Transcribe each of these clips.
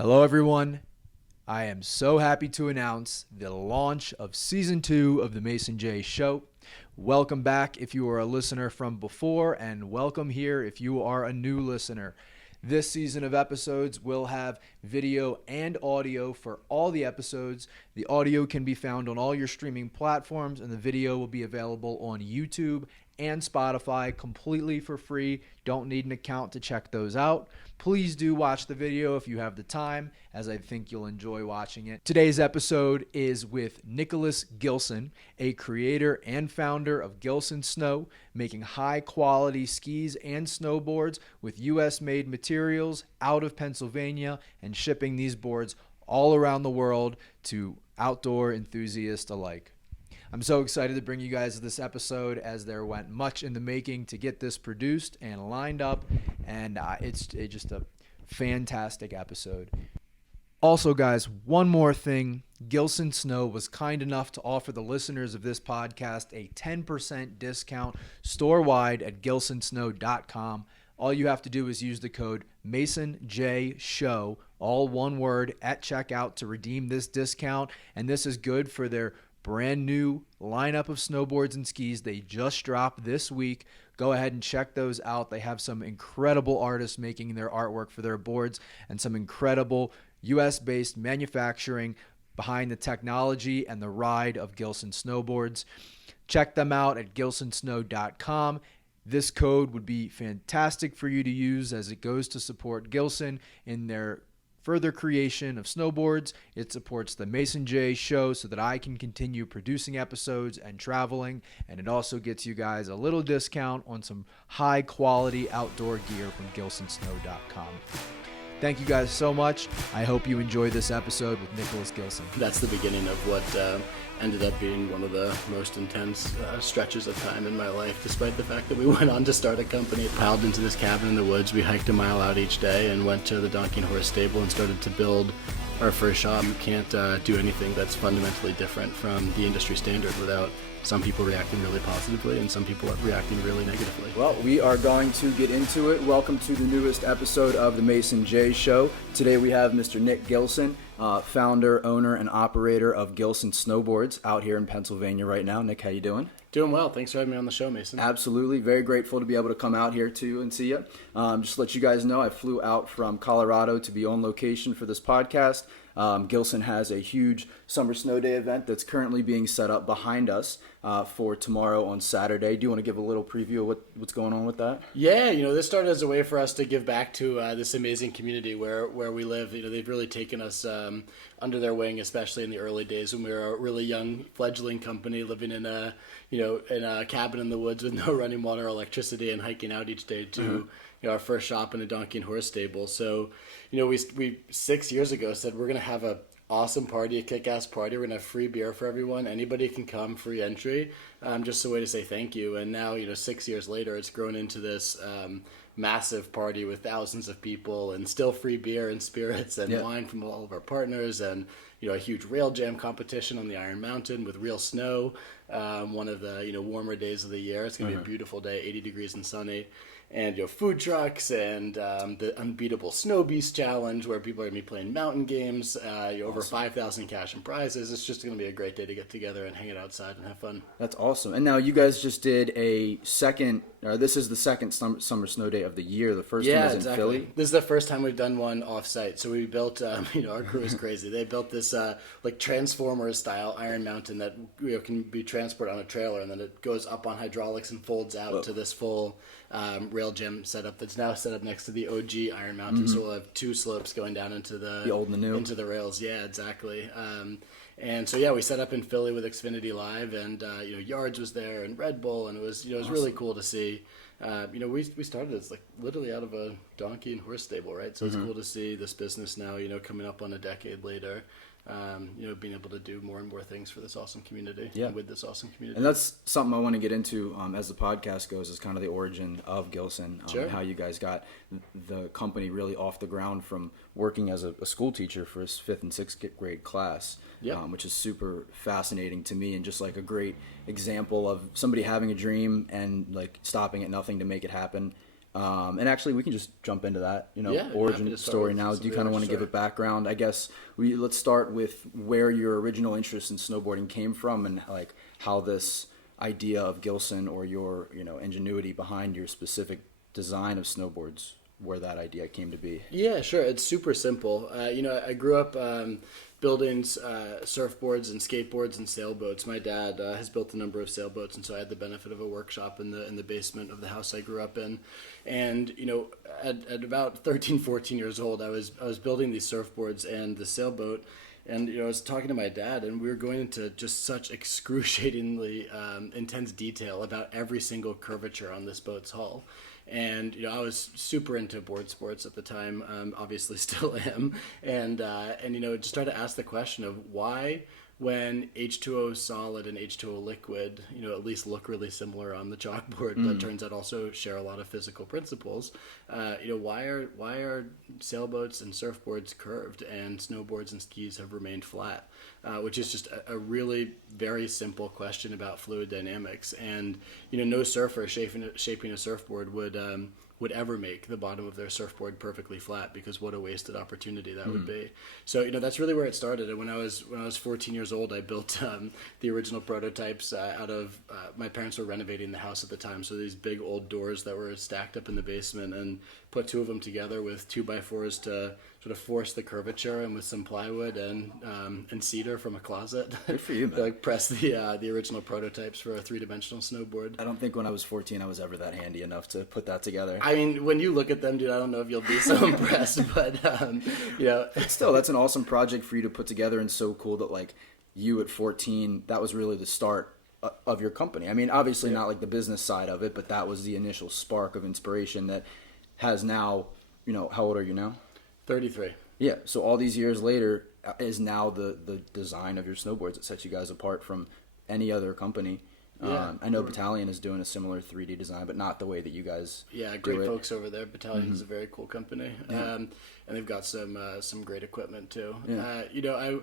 Hello, everyone. I am so happy to announce the launch of Season 2 of The Mason J. Show. Welcome back if you are a listener from before, and welcome here if you are a new listener. This season of episodes will have video and audio for all the episodes. The audio can be found on all your streaming platforms, and the video will be available on YouTube and Spotify completely for free. Don't need an account to check those out. Please do watch the video if you have the time, as I think you'll enjoy watching it. Today's episode is with Nicholas Gilson, a creator and founder of Gilson Snow, making high-quality skis and snowboards with U.S.-made materials out of Pennsylvania and shipping these boards all around the world to outdoor enthusiasts alike. I'm so excited to bring you guys this episode, as there went much in the making to get this produced and lined up, and it's just a fantastic episode. Also, guys, one more thing. Gilson Snow was kind enough to offer the listeners of this podcast a 10% discount store-wide at gilsonsnow.com. All you have to do is use the code MasonJShow, all one word, at checkout to redeem this discount, and this is good for their brand new lineup of snowboards and skis they just dropped this week. Go ahead and check those out. They have some incredible artists making their artwork for their boards and some incredible US-based manufacturing behind the technology and the ride of Gilson snowboards. Check them out at gilsonsnow.com. This code would be fantastic for you to use as it goes to support Gilson in their further creation of snowboards. It supports the Mason J Show so that I can continue producing episodes and traveling, and it also gets you guys a little discount on some high quality outdoor gear from gilsonsnow.com. Thank you guys so much. I hope you enjoy this episode with Nicholas Gilson. That's the beginning of what ended up being one of the most intense stretches of time in my life, despite the fact that we went on to start a company. Piled into this cabin in the woods, we hiked a mile out each day and went to the donkey and horse stable and started to build our first shop. You can't do anything that's fundamentally different from the industry standard without some people reacting really positively and some people reacting really negatively. Well, we are going to get into it. Welcome to the newest episode of the Mason J Show. Today we have Mr. Nick Gilson, founder, owner, and operator of Gilson Snowboards out here in Pennsylvania right now. Nick, how you doing? Doing well. Thanks for having me on the show, Mason. Absolutely. Very grateful to be able to come out here too and see you. Just to let you guys know, I flew out from Colorado to be on location for this podcast. Gilson has a huge summer snow day event that's currently being set up behind us for tomorrow on Saturday. Do you want to give a little preview of what's going on with that? Yeah, this started as a way for us to give back to this amazing community where we live. They've really taken us under their wing, especially in the early days when we were a really young fledgling company living in a cabin in the woods with no running water or electricity and hiking out each day to our first shop in a donkey and horse stable. So, we 6 years ago said we're going to have a awesome party, a kick-ass party. We're going to have free beer for everyone. Anybody can come, free entry, just a way to say thank you. And now, 6 years later, it's grown into this massive party with thousands of people and still free beer and spirits and wine from all of our partners, and a huge rail jam competition on the Iron Mountain with real snow. One of the warmer days of the year. It's going to be a beautiful day, 80 degrees and sunny. And food trucks and the Unbeatable Snow Beast Challenge, where people are going to be playing mountain games, over 5,000 cash and prizes. It's just going to be a great day to get together and hang it outside and have fun. That's awesome. And now you guys just did a second, this is the second summer snow day of the year. The first one was in Philly. This is the first time we've done one off-site. So we built, our crew is crazy. They built this Transformers-style Iron Mountain that can be transported on a trailer, and then it goes up on hydraulics and folds out to this full rail gym setup that's now set up next to the OG Iron Mountain. So we'll have two slopes going down into the old and the new, into the rails. Yeah, exactly. And so we set up in Philly with Xfinity Live, and Yards was there and Red Bull, and it was it was awesome. Really cool to see. We started as literally out of a donkey and horse stable, right? So it's cool to see this business now, coming up on a decade later. Being able to do more and more things for this awesome community and with this awesome community. And that's something I want to get into as the podcast goes, is kind of the origin of Gilson, how you guys got the company really off the ground from working as a school teacher for his 5th and 6th grade class, which is super fascinating to me, and just like a great example of somebody having a dream and stopping at nothing to make it happen. And actually, we can just jump into that, Yeah, happy origin to start story with now. some Do you of the kind of want origin to give a story. background? I guess let's start with where your original interest in snowboarding came from, and like how this idea of Gilson, or your ingenuity behind your specific design of snowboards, where that idea came to be. Yeah, sure. It's super simple. I grew up building surfboards and skateboards and sailboats. My dad has built a number of sailboats, and so I had the benefit of a workshop in the basement of the house I grew up in. And at about 13, 14 years old, I was building these surfboards and the sailboat. And I was talking to my dad, and we were going into just such excruciatingly intense detail about every single curvature on this boat's hull. And I was super into board sports at the time, obviously still am, and just started to ask the question of why, when H2O solid and H2O liquid, at least look really similar on the chalkboard, but turns out also share a lot of physical principles. Why are sailboats and surfboards curved and snowboards and skis have remained flat? Which is just a really very simple question about fluid dynamics. And no surfer shaping a surfboard would ever make the bottom of their surfboard perfectly flat, because what a wasted opportunity that would be. So that's really where it started. And when I was 14 years old, I built the original prototypes out of my parents were renovating the house at the time, so these big old doors that were stacked up in the basement, and put two of them together with 2x4s to sort of force the curvature, and with some plywood and cedar from a closet. Good for you, man. To, like, press the original prototypes for a 3-dimensional snowboard. I don't think when I was 14 I was ever that handy enough to put that together. I mean, when you look at them, dude, I don't know if you'll be so impressed, but Still, that's an awesome project for you to put together, and so cool that like you at 14, that was really the start of your company. I mean, obviously not like the business side of it, but that was the initial spark of inspiration that has now, how old are you now? 33. Yeah, so all these years later is now the design of your snowboards that sets you guys apart from any other company. Yeah. I know Battalion is doing a similar 3D design, but not the way that you guys Yeah, do great it. folks over there. Battalion is a very cool company, and they've got some great equipment too. Yeah.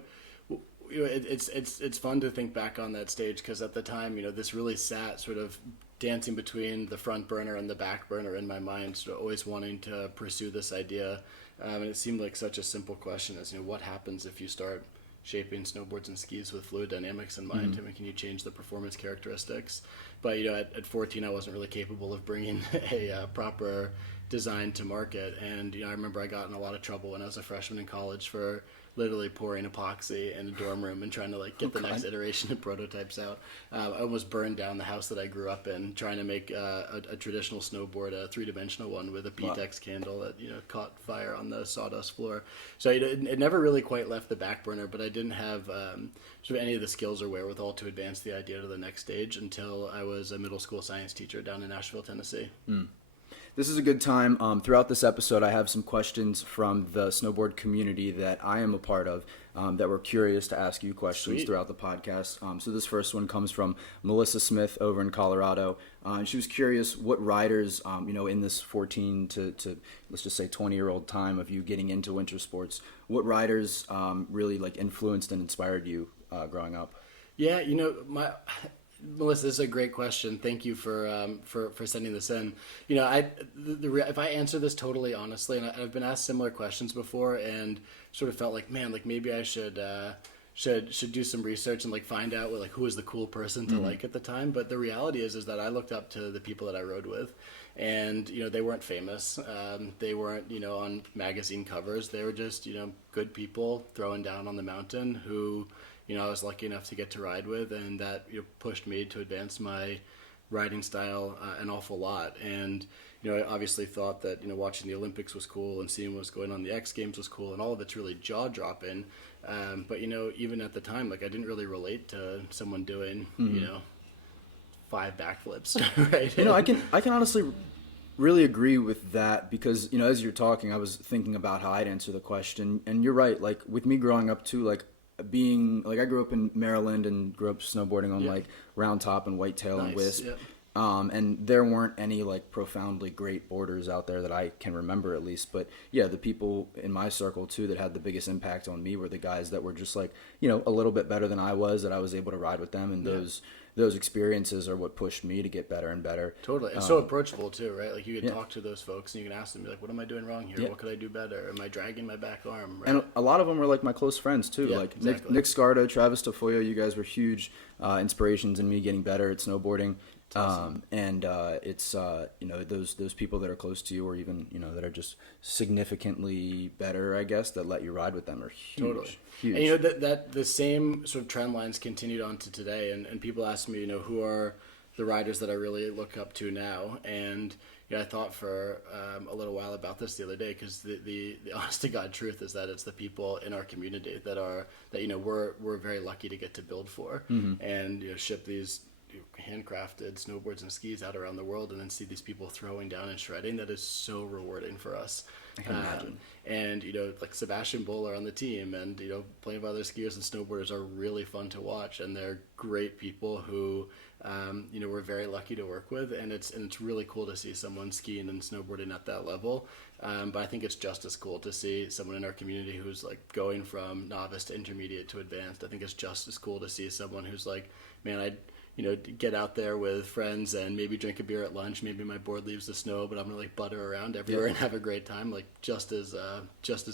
It's fun to think back on that stage, because at the time, this really sat sort of dancing between the front burner and the back burner in my mind, sort of always wanting to pursue this idea. And it seemed like such a simple question as, what happens if you start shaping snowboards and skis with fluid dynamics in mind? I mean, can you change the performance characteristics? But, at 14, I wasn't really capable of bringing a proper design to market. And, I remember I got in a lot of trouble when I was a freshman in college for literally pouring epoxy in a dorm room and trying to get the next iteration of prototypes out. I almost burned down the house that I grew up in trying to make a traditional snowboard, a 3-dimensional one with a PTEX candle that caught fire on the sawdust floor. So it never really quite left the back burner, but I didn't have sort of any of the skills or wherewithal to advance the idea to the next stage until I was a middle school science teacher down in Nashville, Tennessee. This is a good time. Throughout this episode, I have some questions from the snowboard community that I am a part of that were curious to ask you questions Sweet. throughout the podcast. So this first one comes from Melissa Smith over in Colorado. She was curious what riders, in this 14 to let's just say 20-year-old time of you getting into winter sports, what riders really influenced and inspired you growing up? Yeah, Melissa, this is a great question. Thank you for sending this in. If I answer this totally honestly, and I've been asked similar questions before, and sort of felt like, man, maybe I should do some research and find out who was the cool person to like at the time. But the reality is that I looked up to the people that I rode with, and they weren't famous. They weren't on magazine covers. They were just good people throwing down on the mountain who I was lucky enough to get to ride with, and that pushed me to advance my riding style an awful lot. And I obviously thought that watching the Olympics was cool, and seeing what was going on in the X Games was cool, and all of it's really jaw dropping. But even at the time, I didn't really relate to someone doing 5 backflips. Right? I can honestly really agree with that, because as you're talking, I was thinking about how I'd answer the question, and you're right. With me growing up too, being I grew up in Maryland and grew up snowboarding on Round Top and Whitetail and Nice, Wisp. yeah. And there weren't any like profoundly great boarders out there that I can remember, at least. But yeah, the people in my circle too that had the biggest impact on me were the guys that were just like, a little bit better than I was, that I was able to ride with them. And those experiences are what pushed me to get better and better. Totally. And so approachable too, right? Like you can talk to those folks and you can ask them, like, what am I doing wrong here? What could I do better? Am I dragging my back arm? Right? And a lot of them were like my close friends too. Yeah, like exactly. Nick Scardo, Travis Tafoya, you guys were huge inspirations in me getting better at snowboarding. Awesome. It's those people that are close to you, or even that are just significantly better, I guess, that let you ride with them, are huge. Totally. Huge. And that the same sort of trend lines continued on to today, and people ask me, who are the riders that I really look up to now, and I thought for a little while about this the other day, because the honest to God truth is that it's the people in our community that we're very lucky to get to build for, and ship these handcrafted snowboards and skis out around the world, and then see these people throwing down and shredding. That is so rewarding for us. I can imagine. And like Sebastian Bowler on the team, and plenty of other skiers and snowboarders are really fun to watch, and they're great people who we're very lucky to work with, and it's really cool to see someone skiing and snowboarding at that level. But I think it's just as cool to see someone in our community who's like going from novice to intermediate to advanced. I think it's just as cool to see someone who's like, man, I'd get out there with friends and maybe drink a beer at lunch. Maybe my board leaves the snow, but I'm gonna like butter around everywhere and have a great time. Like just as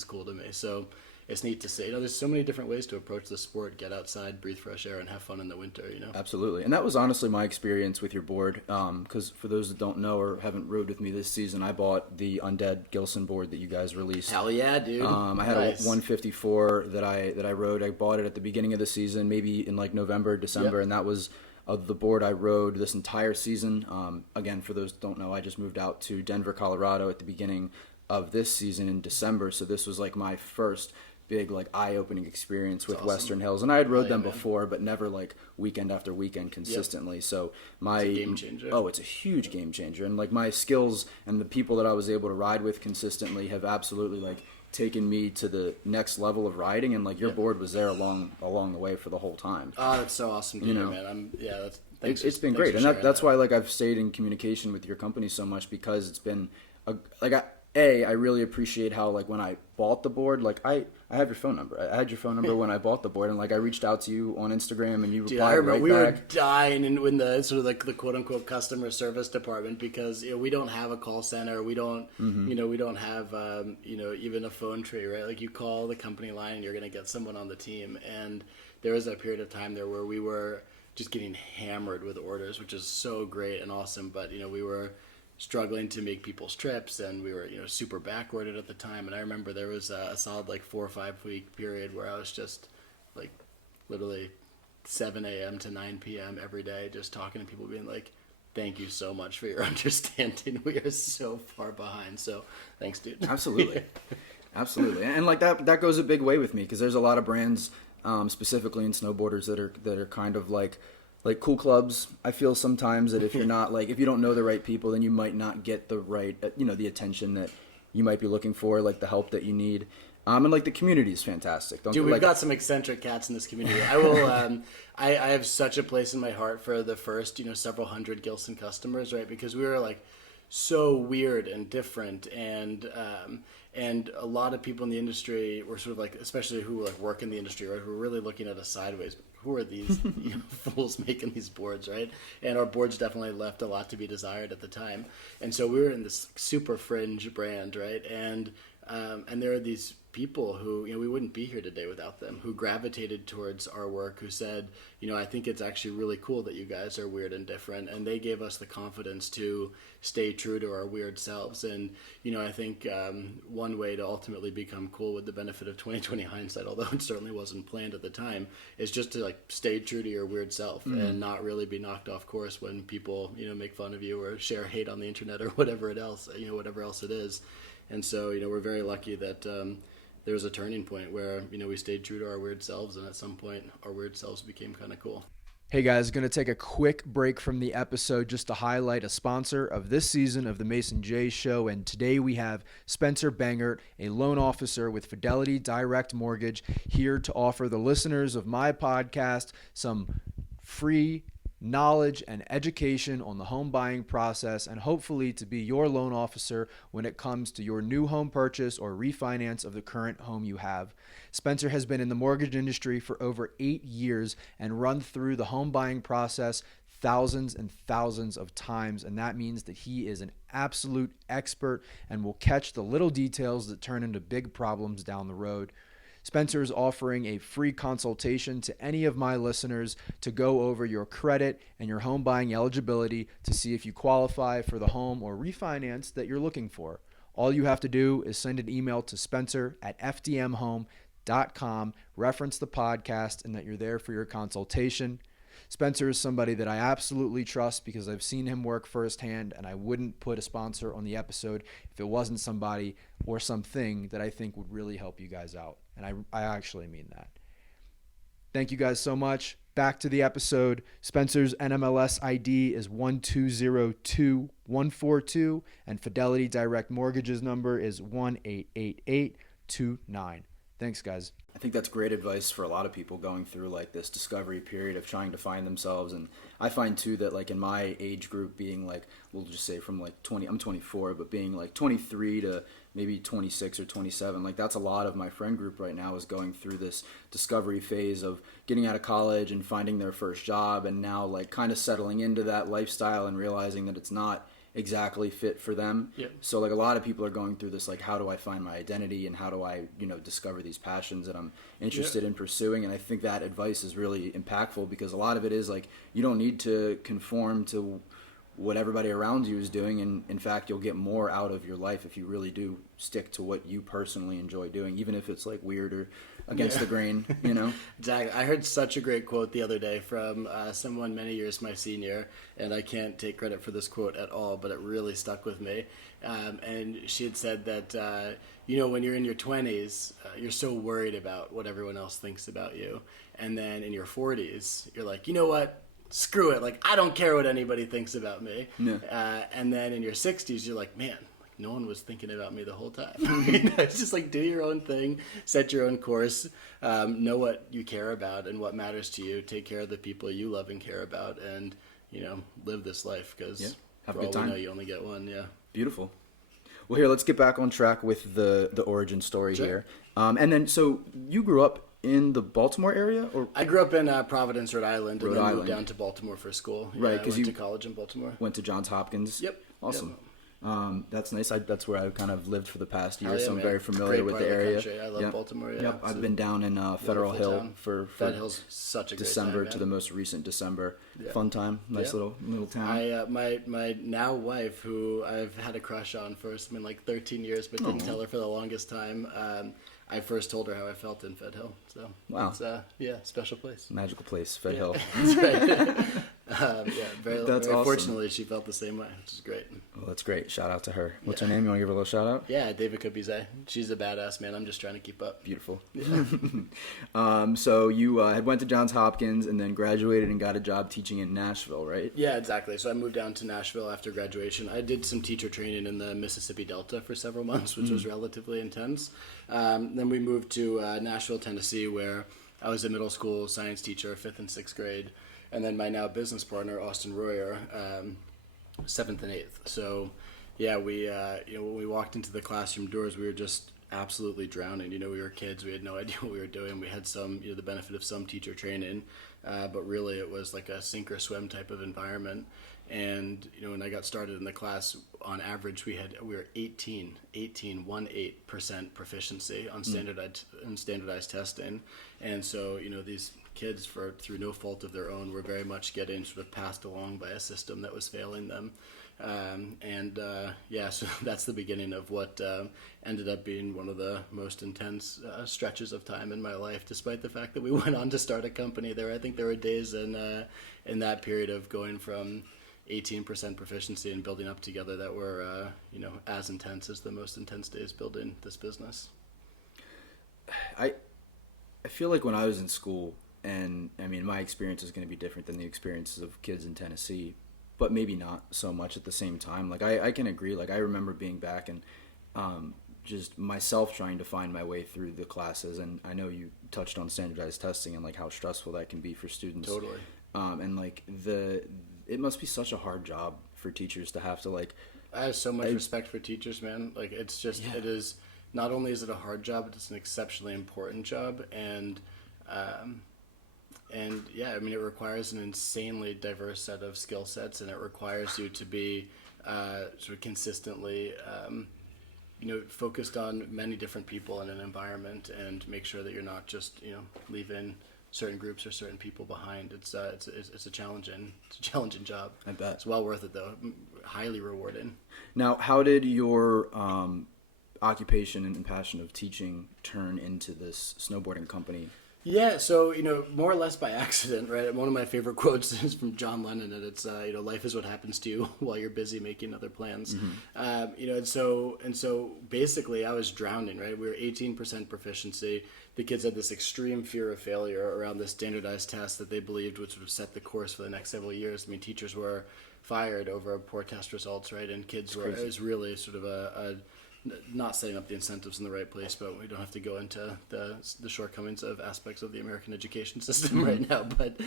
cool to me. So it's neat to see. There's so many different ways to approach the sport. Get outside, breathe fresh air, and have fun in the winter. Absolutely. And that was honestly my experience with your board. Because for those that don't know or haven't rode with me this season, I bought the Undead Gilson board that you guys released. Hell yeah, dude! I had nice. a 154 that I rode. I bought it at the beginning of the season, maybe in like November, December, and that was the board I rode this entire season. Again, for those that don't know, I just moved out to Denver, Colorado at the beginning of this season in December. So this was like my first big like eye-opening experience with awesome. Western Hills, and I had rode them before, but never like weekend after weekend consistently. So it's a game changer. It's a huge game changer, and like my skills and the people that I was able to ride with consistently have absolutely like taken me to the next level of riding, and like your board was there along the way for the whole time. Oh, that's so awesome to hear, man. It's been great, and that's why like I've stayed in communication with your company so much, because it's been I really appreciate how like when I bought the board, like I have your phone number. I had your phone number when I bought the board, and like I reached out to you on Instagram, and you replied right back. We were dying in the sort of like the quote unquote customer service department, because we don't have a call center. We don't we don't have even a phone tree, right? Like you call the company line and you're gonna get someone on the team. And there was a period of time there where we were just getting hammered with orders, which is so great and awesome. But we were struggling to make people's trips, and we were super backordered at the time. And I remember there was a solid like 4 or 5 week period where I was just like literally 7 a.m. to 9 p.m. every day just talking to people, being like, thank you so much for your understanding. We are so far behind. So thanks, dude. Absolutely. Absolutely. And like that goes a big way with me, because there's a lot of brands specifically in snowboarders that are kind of like cool clubs. I feel sometimes that if you're not if you don't know the right people, then you might not get the right the attention that you might be looking for, like the help that you need. And like the community is fantastic. Dude, we've got some eccentric cats in this community. I will. I have such a place in my heart for the first several hundred Gilson customers, right? Because we were like so weird and different, and a lot of people in the industry were sort of like, especially who like work in the industry, right, who were really looking at us sideways. Who are these fools making these boards, right? And our boards definitely left a lot to be desired at the time. And so we were in this super fringe brand, right? And there are these people who we wouldn't be here today without them, who gravitated towards our work, who said, I think it's actually really cool that you guys are weird and different, and they gave us the confidence to stay true to our weird selves. And I think one way to ultimately become cool, with the benefit of 2020 hindsight, although it certainly wasn't planned at the time, is just to like stay true to your weird self and not really be knocked off course when people make fun of you or share hate on the internet or whatever else it is. And so we're very lucky that there was a turning point where we stayed true to our weird selves, and at some point our weird selves became kind of cool. Hey guys, going to take a quick break from the episode just to highlight a sponsor of this season of the Mason J Show. And today we have Spencer Bangert, a loan officer with Fidelity Direct Mortgage, here to offer the listeners of my podcast some free knowledge and education on the home buying process, and hopefully to be your loan officer when it comes to your new home purchase or refinance of the current home you have. Spencer has been in the mortgage industry for over 8 years and run through the home buying process thousands and thousands of times, and that means that he is an absolute expert and will catch the little details that turn into big problems down the road. Spencer is offering a free consultation to any of my listeners to go over your credit and your home buying eligibility to see if you qualify for the home or refinance that you're looking for. All you have to do is send an email to spencer@fdmhome.com, reference the podcast, and that you're there for your consultation. Spencer is somebody that I absolutely trust because I've seen him work firsthand, and I wouldn't put a sponsor on the episode if it wasn't somebody or something that I think would really help you guys out. And I actually mean that. Thank you guys so much. Back to the episode. Spencer's NMLS ID is 1202142, and Fidelity Direct Mortgage's number is 188829. Thanks, guys. I think that's great advice for a lot of people going through like this discovery period of trying to find themselves. And I find too that like in my age group, being like, we'll just say from like 20, I'm 24, but being like 23 to maybe 26 or 27, like that's a lot of my friend group right now is going through this discovery phase of getting out of college and finding their first job, and now like kind of settling into that lifestyle and realizing that it's not exactly fit for them. Yep. So like a lot of people are going through this, like, how do I find my identity and how do I, discover these passions that I'm interested in pursuing? And I think that advice is really impactful because a lot of it is like, you don't need to conform to what everybody around you is doing. And in fact, you'll get more out of your life if you really do stick to what you personally enjoy doing, even if it's like weird or against the grain, Exactly. I heard such a great quote the other day from someone many years my senior, and I can't take credit for this quote at all, but it really stuck with me. And she had said that, when you're in your 20s, you're so worried about what everyone else thinks about you. And then in your 40s, you're like, you know what? Screw it. Like, I don't care what anybody thinks about me. Yeah. And then in your 60s, you're like, man, no one was thinking about me the whole time. It's just like, do your own thing, set your own course, know what you care about and what matters to you, take care of the people you love and care about, and, live this life, because have for a all good time. we know, you only get one. Yeah. Beautiful. Well, here, let's get back on track with the origin story here. And then, so you grew up in the Baltimore area? Or I grew up in Providence, Rhode Island, and Rhode then Island. moved down to Baltimore for school. Right, I 'cause went you to college in Baltimore. went to Johns Hopkins? Yep. Awesome. Yep. That's nice. That's where I've kind of lived for the past year, Oh, yeah, so I'm man. very It's a familiar great with part the of area. country. I love Baltimore. Yeah. Yep. It's I've a been down in Federal wonderful Hill town. for Federal Hill's such a great December time, to man. the most recent December. Yeah. Fun time. Nice Yeah. little town. My now wife, who I've had a crush on for like 13 years, but didn't tell her for the longest time. I first told her how I felt in Fed Hill. So Wow. It's special place. Magical place, Fed Yeah. Hill. That's right. Very That's awesome. fortunately, she felt the same way, which is great. Well, that's great. Shout out to her. What's her name? You want to give her a little shout out? Yeah, David Kobize. She's a badass, man. I'm just trying to keep up. Beautiful. Yeah. So you had went to Johns Hopkins and then graduated and got a job teaching in Nashville, right? Yeah, exactly. So I moved down to Nashville after graduation. I did some teacher training in the Mississippi Delta for several months, which was relatively intense. Then we moved to Nashville, Tennessee, where I was a middle school science teacher, 5th and 6th grade. And then my now business partner, Austin Royer, 7th and 8th. So, yeah, we when we walked into the classroom doors, we were just absolutely drowning. We were kids. We had no idea what we were doing. We had some, the benefit of some teacher training, but really it was like a sink or swim type of environment. And, when I got started in the class, on average, we were 18% proficiency on standardized testing. And so, these kids, through no fault of their own, were very much getting sort of passed along by a system that was failing them. So that's the beginning of what ended up being one of the most intense stretches of time in my life, despite the fact that we went on to start a company there. I think there were days in that period of going from 18% proficiency and building up together that were, as intense as the most intense days building this business. I feel like when I was in school, and I mean, my experience is going to be different than the experiences of kids in Tennessee, but maybe not so much at the same time. Like, I can agree. Like, I remember being back and just myself trying to find my way through the classes. And I know you touched on standardized testing and, like, how stressful that can be for students. Totally. and like it must be such a hard job for teachers to have to like. I have so much respect for teachers, man. Like, it's just, it is, not only is it a hard job, but it's an exceptionally important job. And yeah, I mean, it requires an insanely diverse set of skill sets, and it requires you to be sort of consistently, focused on many different people in an environment, and make sure that you're not just, leaving certain groups or certain people behind. It's a challenging job. I bet. It's well worth it though. Highly rewarding. Now, how did your occupation and passion of teaching turn into this snowboarding company? Yeah, so, more or less by accident, right? One of my favorite quotes is from John Lennon, and it's, life is what happens to you while you're busy making other plans. And so basically I was drowning, right? We were 18% proficiency. The kids had this extreme fear of failure around this standardized test that they believed would sort of set the course for the next several years. I mean, teachers were fired over poor test results, right? And kids were, it was really sort of a not setting up the incentives in the right place, but we don't have to go into the shortcomings of aspects of the American education system right now. But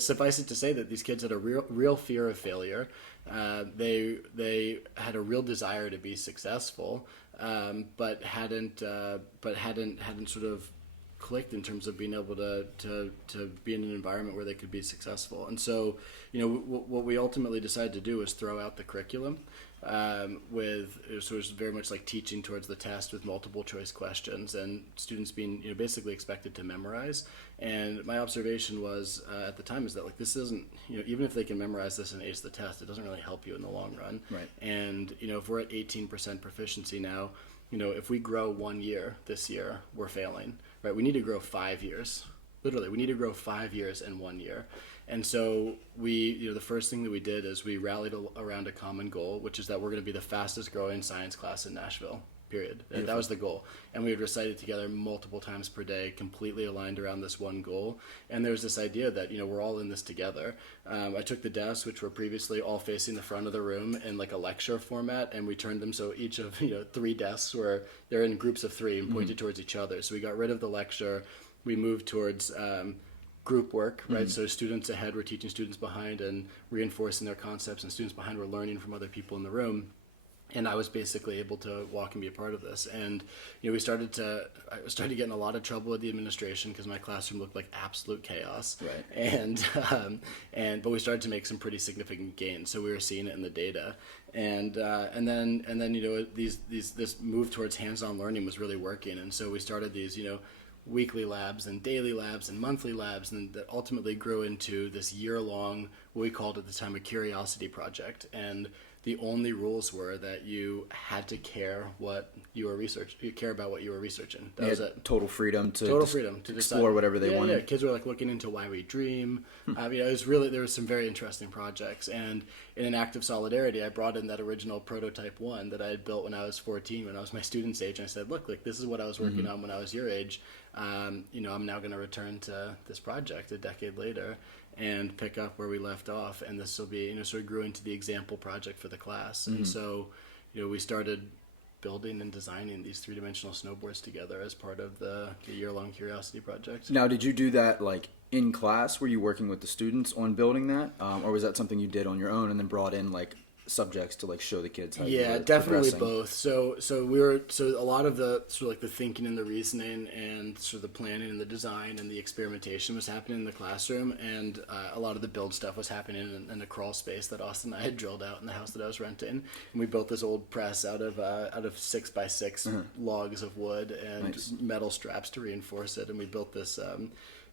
suffice it to say that these kids had a real fear of failure. They had a real desire to be successful, but hadn't sort of clicked in terms of being able to be in an environment where they could be successful. And so, what we ultimately decided to do was throw out the curriculum. So it was very much like teaching towards the test with multiple choice questions, and students being basically expected to memorize. And my observation was at the time is that like this isn't even if they can memorize this and ace the test, it doesn't really help you in the long run. Right. And if we're at 18% proficiency now, if we grow 1 year this year, we're failing. Right? We need to grow 5 years. Literally, we need to grow 5 years in 1 year. And so we, the first thing that we did is we rallied around a common goal, which is that we're going to be the fastest growing science class in Nashville, period. And that was the goal. And we would recite it together multiple times per day, completely aligned around this one goal. And there's this idea that, we're all in this together. I took the desks, which were previously all facing the front of the room in like a lecture format, and we turned them so each of, 3 desks they're in groups of 3 and pointed towards each other. So we got rid of the lecture. We moved towards group work, right? So students ahead were teaching students behind and reinforcing their concepts, and students behind were learning from other people in the room. And I was basically able to walk and be a part of this. And I started to get in a lot of trouble with the administration because my classroom looked like absolute chaos. Right. But we started to make some pretty significant gains. So we were seeing it in the data. And then this move towards hands-on learning was really working. And so we started these weekly labs and daily labs and monthly labs, and that ultimately grew into this year-long, what we called at the time a curiosity project. And the only rules were that you had to care what you were care about what you were researching. That was it. Total freedom to explore decide whatever they wanted. Yeah, kids were like looking into why we dream. It was really, there was some very interesting projects. And in an act of solidarity, I brought in that original prototype 1 that I had built when I was 14, when I was my student's age. And I said, look, this is what I was working on when I was your age. I'm now going to return to this project a decade later and pick up where we left off. And this will be, sort of grew into the example project for the class. And so, we started building and designing these 3-dimensional snowboards together as part of the year-long curiosity project. Now, did you do that like in class? Were you working with the students on building that? Or was that something you did on your own and then brought in like subjects to like show the kids how you were definitely progressing? Both. So a lot of the sort of like the thinking and the reasoning and sort of the planning and the design and the experimentation was happening in the classroom, and a lot of the build stuff was happening in the crawl space that Austin and I had drilled out in the house that I was renting. And we built this old press out of 6x6 logs of wood and metal straps to reinforce it, and we built this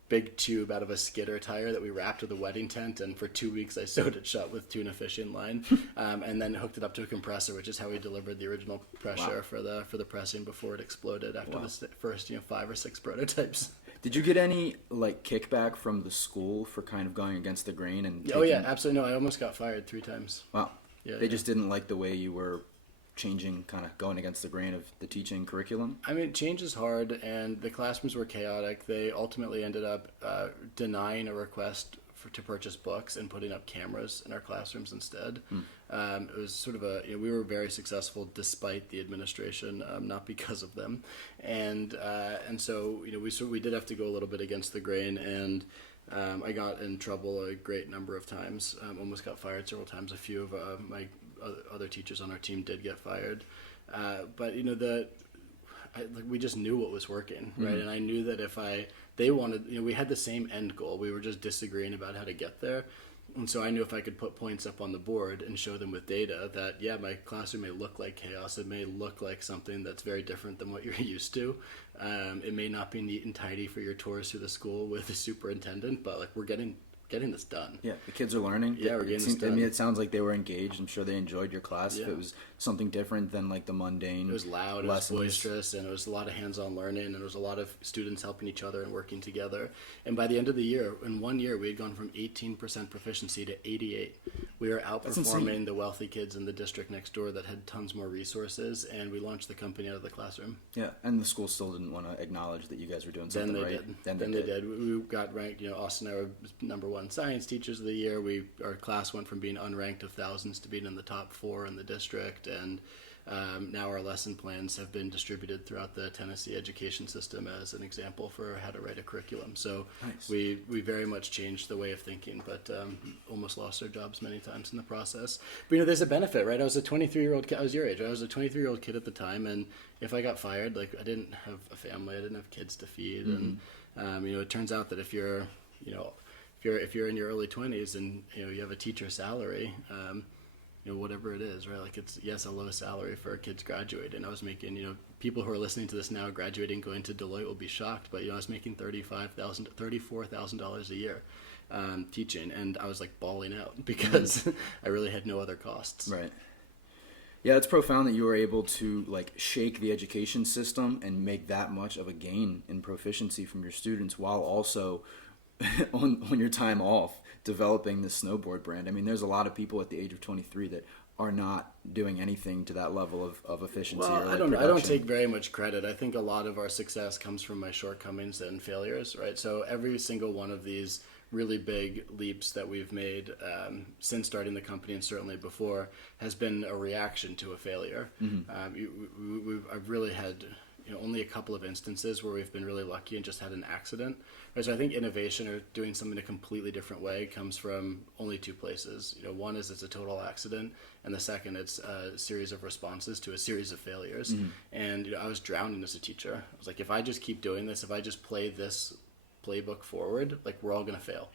big tube out of a skidder tire that we wrapped with a wedding tent, and for 2 weeks I sewed it shut with tuna fishing line, and then hooked it up to a compressor, which is how we delivered the original pressure for the pressing before it exploded after the first 5 or 6 prototypes. Did you get any like kickback from the school for kind of going against the grain and Oh yeah, absolutely. No, I almost got fired 3 times. Wow. Yeah, they just didn't like the way you were changing, kind of going against the grain of the teaching curriculum? I mean, change is hard, and the classrooms were chaotic. They ultimately ended up denying a request to purchase books and putting up cameras in our classrooms instead. It was sort of we were very successful despite the administration, not because of them. And so we did have to go a little bit against the grain, and I got in trouble a great number of times. Almost got fired several times. A few of my other teachers on our team did get fired. But we just knew what was working, right? And I knew that they wanted, we had the same end goal. We were just disagreeing about how to get there. And so I knew if I could put points up on the board and show them with data that, yeah, my classroom may look like chaos. It may look like something that's very different than what you're used to. It may not be neat and tidy for your tours through the school with the superintendent, but like we're getting this done. Yeah, the kids are learning. Yeah, we're getting this done. I mean, it sounds like they were engaged. I'm sure they enjoyed your class. Yeah. If it was something different than like the mundane. It was loud, lessons. It was boisterous, and it was a lot of hands-on learning, and there was a lot of students helping each other and working together. And by the end of the year, in 1 year, we had gone from 18% proficiency to 88. We were outperforming the wealthy kids in the district next door that had tons more resources, and we launched the company out of the classroom. Yeah, and the school still didn't want to acknowledge that you guys were doing something right. Then they did. We got ranked. Austin and I were #1 science teachers of the year. Our class went from being unranked of thousands to being in the top 4 in the district, and now our lesson plans have been distributed throughout the Tennessee education system as an example for how to write a curriculum. So nice. we very much changed the way of thinking, but almost lost our jobs many times in the process. But there's a benefit, right? I was a 23-year-old kid. I was your age. Right? I was a 23-year-old kid at the time, and if I got fired, like I didn't have a family, I didn't have kids to feed, and it turns out that if you're in your early 20s and you have a teacher salary, whatever it is, right? Like it's, yes, a low salary for kids graduating. I was making, people who are listening to this now graduating, going to Deloitte will be shocked, but I was making $34,000 a year teaching, and I was like bawling out because I really had no other costs. Right. Yeah, it's profound that you were able to like shake the education system and make that much of a gain in proficiency from your students while also on your time off developing this snowboard brand. I mean, there's a lot of people at the age of 23 that are not doing anything to that level of efficiency. Well, or like I don't take very much credit. I think a lot of our success comes from my shortcomings and failures, right? So every single one of these really big leaps that we've made since starting the company, and certainly before, has been a reaction to a failure. I've really had only a couple of instances where we've been really lucky and just had an accident. Right, so I think innovation or doing something a completely different way comes from only two places. One is it's a total accident, and the second it's a series of responses to a series of failures. And I was drowning as a teacher. I was like, if I just keep doing this, if I just play this playbook forward, like we're all gonna fail.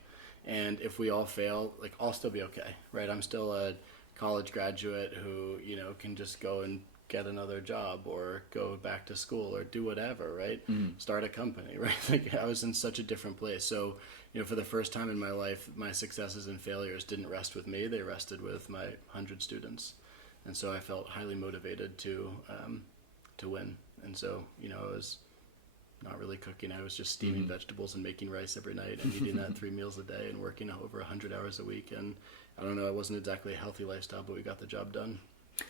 And if we all fail, like I'll still be okay, right? I'm still a college graduate who can just go and get another job or go back to school or do whatever, right? Start a company, right? Like I was in such a different place. So, for the first time in my life, my successes and failures didn't rest with me. They rested with my 100 students. And so I felt highly motivated to win. And so, I was not really cooking. I was just steaming vegetables and making rice every night and eating that 3 meals a day and working over 100 hours a week. And I don't know, it wasn't exactly a healthy lifestyle, but we got the job done.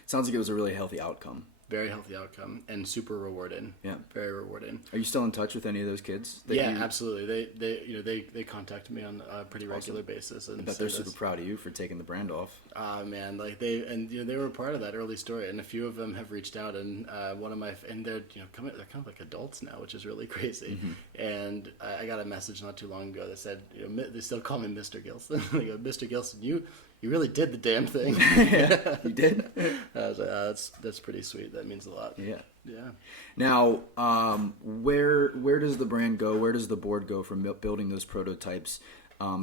Sounds like it was a really healthy outcome. Very healthy outcome and super rewarding. Yeah, very rewarding. Are you still in touch with any of those kids? Yeah, absolutely. They contact me on a pretty regular basis, and I bet they're super proud of you for taking the brand off. Man, like they were a part of that early story, and a few of them have reached out, and they're they're kind of like adults now, which is really crazy. And I got a message not too long ago that said they still call me Mr. Gilson. They go, Mr. Gilson, you really did the damn thing. Yeah, you did. I was like, that's pretty sweet. That means a lot. Yeah. Yeah. Now, where does the brand go? Where does the board go from building those prototypes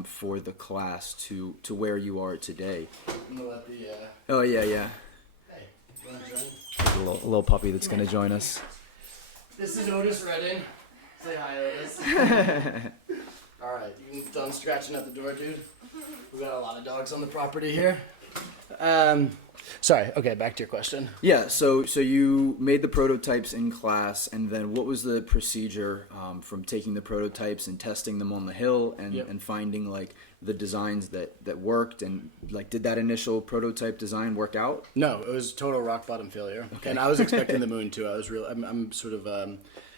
for the class to where you are today? I'm gonna let the. Oh yeah. Hey, you wanna join? There's a little puppy that's gonna join us. This is Otis Redding. Say hi, Otis. All right, you done scratching at the door, dude? We got a lot of dogs on the property here. Sorry. Okay, back to your question. Yeah. So you made the prototypes in class, and then what was the procedure from taking the prototypes and testing them on the hill and finding like the designs that worked, and like did that initial prototype design work out? No, it was total rock bottom failure. Okay. And I was expecting the moon too. I'm sort of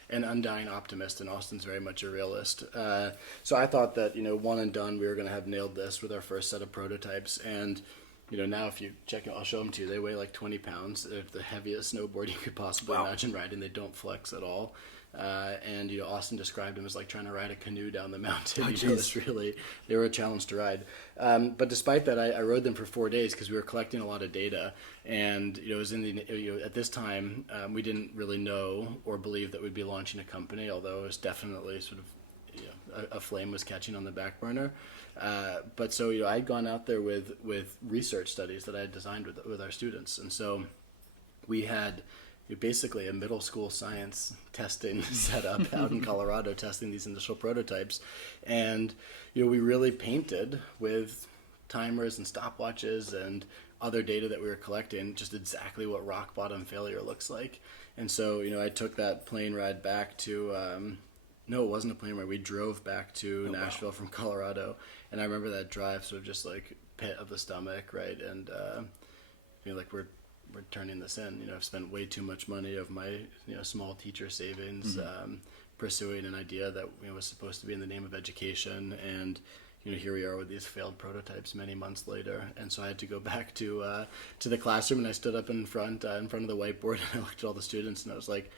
an undying optimist, and Austin's very much a realist. So I thought that one and done, we were going to have nailed this with our first set of prototypes. And now if you check it, I'll show them to you. They weigh like 20 pounds. They're the heaviest snowboard you could possibly imagine riding. They don't flex at all. And Austin described them as like trying to ride a canoe down the mountain. Oh, They were a challenge to ride. But despite that, I rode them for 4 days because we were collecting a lot of data. And it was at this time we didn't really know or believe that we'd be launching a company, although it was definitely sort of a flame was catching on the back burner. But so I'd gone out there with research studies that I had designed with our students, and so we had basically a middle school science testing set up out in Colorado, testing these initial prototypes. And we really painted with timers and stopwatches and other data that we were collecting just exactly what rock bottom failure looks like. And so I took that plane ride back to no, it wasn't a plane ride. We drove back to Nashville from Colorado, and I remember that drive sort of just like pit of the stomach, right? And like we're turning this in. I've spent way too much money of my small teacher savings pursuing an idea that was supposed to be in the name of education, and here we are with these failed prototypes many months later. And so I had to go back to the classroom, and I stood up in front of the whiteboard, and I looked at all the students, and I was like,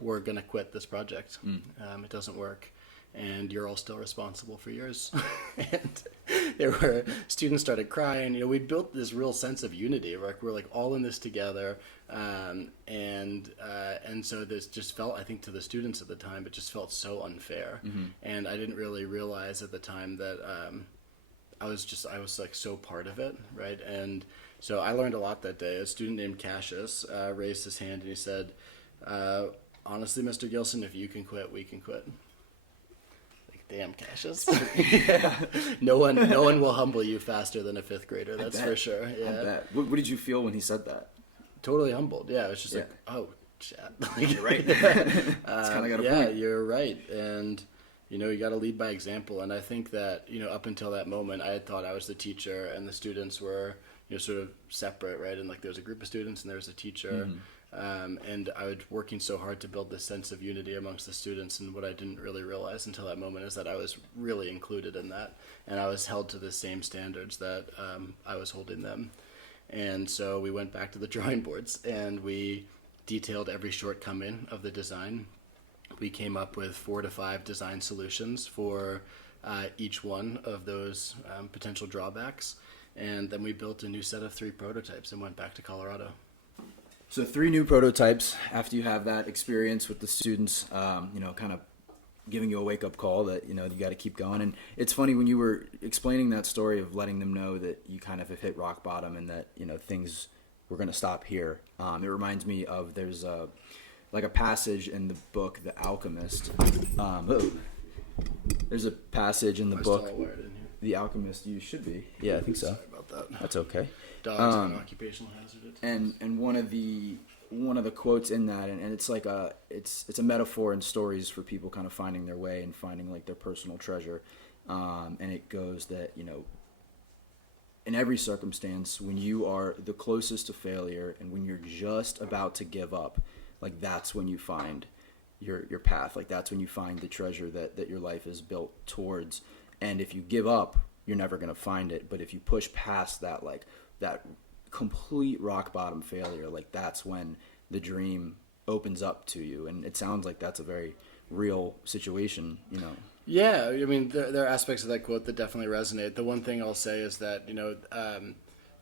we're going to quit this project. It doesn't work. And you're all still responsible for yours. And students started crying. We built this real sense of unity. We're like all in this together. And so this just felt, I think to the students at the time, it just felt so unfair. And I didn't really realize at the time that I was like so part of it, right? And so I learned a lot that day. A student named Cassius raised his hand and he said, honestly, Mr. Gilson, if you can quit, we can quit. Like, damn, Cassius. No one will humble you faster than a fifth grader. That's for sure. Yeah. I bet. What did you feel when he said that? Totally humbled. Yeah, it was just like, oh, chat. You're right. It's kind of got a point. Yeah, you're right. And you got to lead by example. And I think that up until that moment, I had thought I was the teacher, and the students were sort of separate, right? And like there was a group of students, and there was a teacher. And I was working so hard to build this sense of unity amongst the students, and what I didn't really realize until that moment is that I was really included in that, and I was held to the same standards that I was holding them. And so we went back to the drawing boards, and we detailed every shortcoming of the design. We came up with 4 to 5 design solutions for each one of those potential drawbacks, and then we built a new set of 3 prototypes and went back to Colorado. So 3 new prototypes after you have that experience with the students, kind of giving you a wake-up call that, you got to keep going. And it's funny when you were explaining that story of letting them know that you kind of have hit rock bottom and that, things were going to stop here. It reminds me of there's a passage in the book, The Alchemist. There's a passage in the book, The Alchemist. You should be. Yeah, I think so. Sorry about that. That's okay. Dogs are an occupational hazard. And one of the quotes in that, and it's like it's a metaphor in stories for people kind of finding their way and finding like their personal treasure, and it goes that in every circumstance, when you are the closest to failure and when you're just about to give up, like that's when you find your path. Like that's when you find the treasure that your life is built towards. And if you give up, you're never going to find it. But if you push past that, like that complete rock bottom failure, like that's when the dream opens up to you. And it sounds like that's a very real situation, Yeah, I mean, there are aspects of that quote that definitely resonate. The one thing I'll say is that,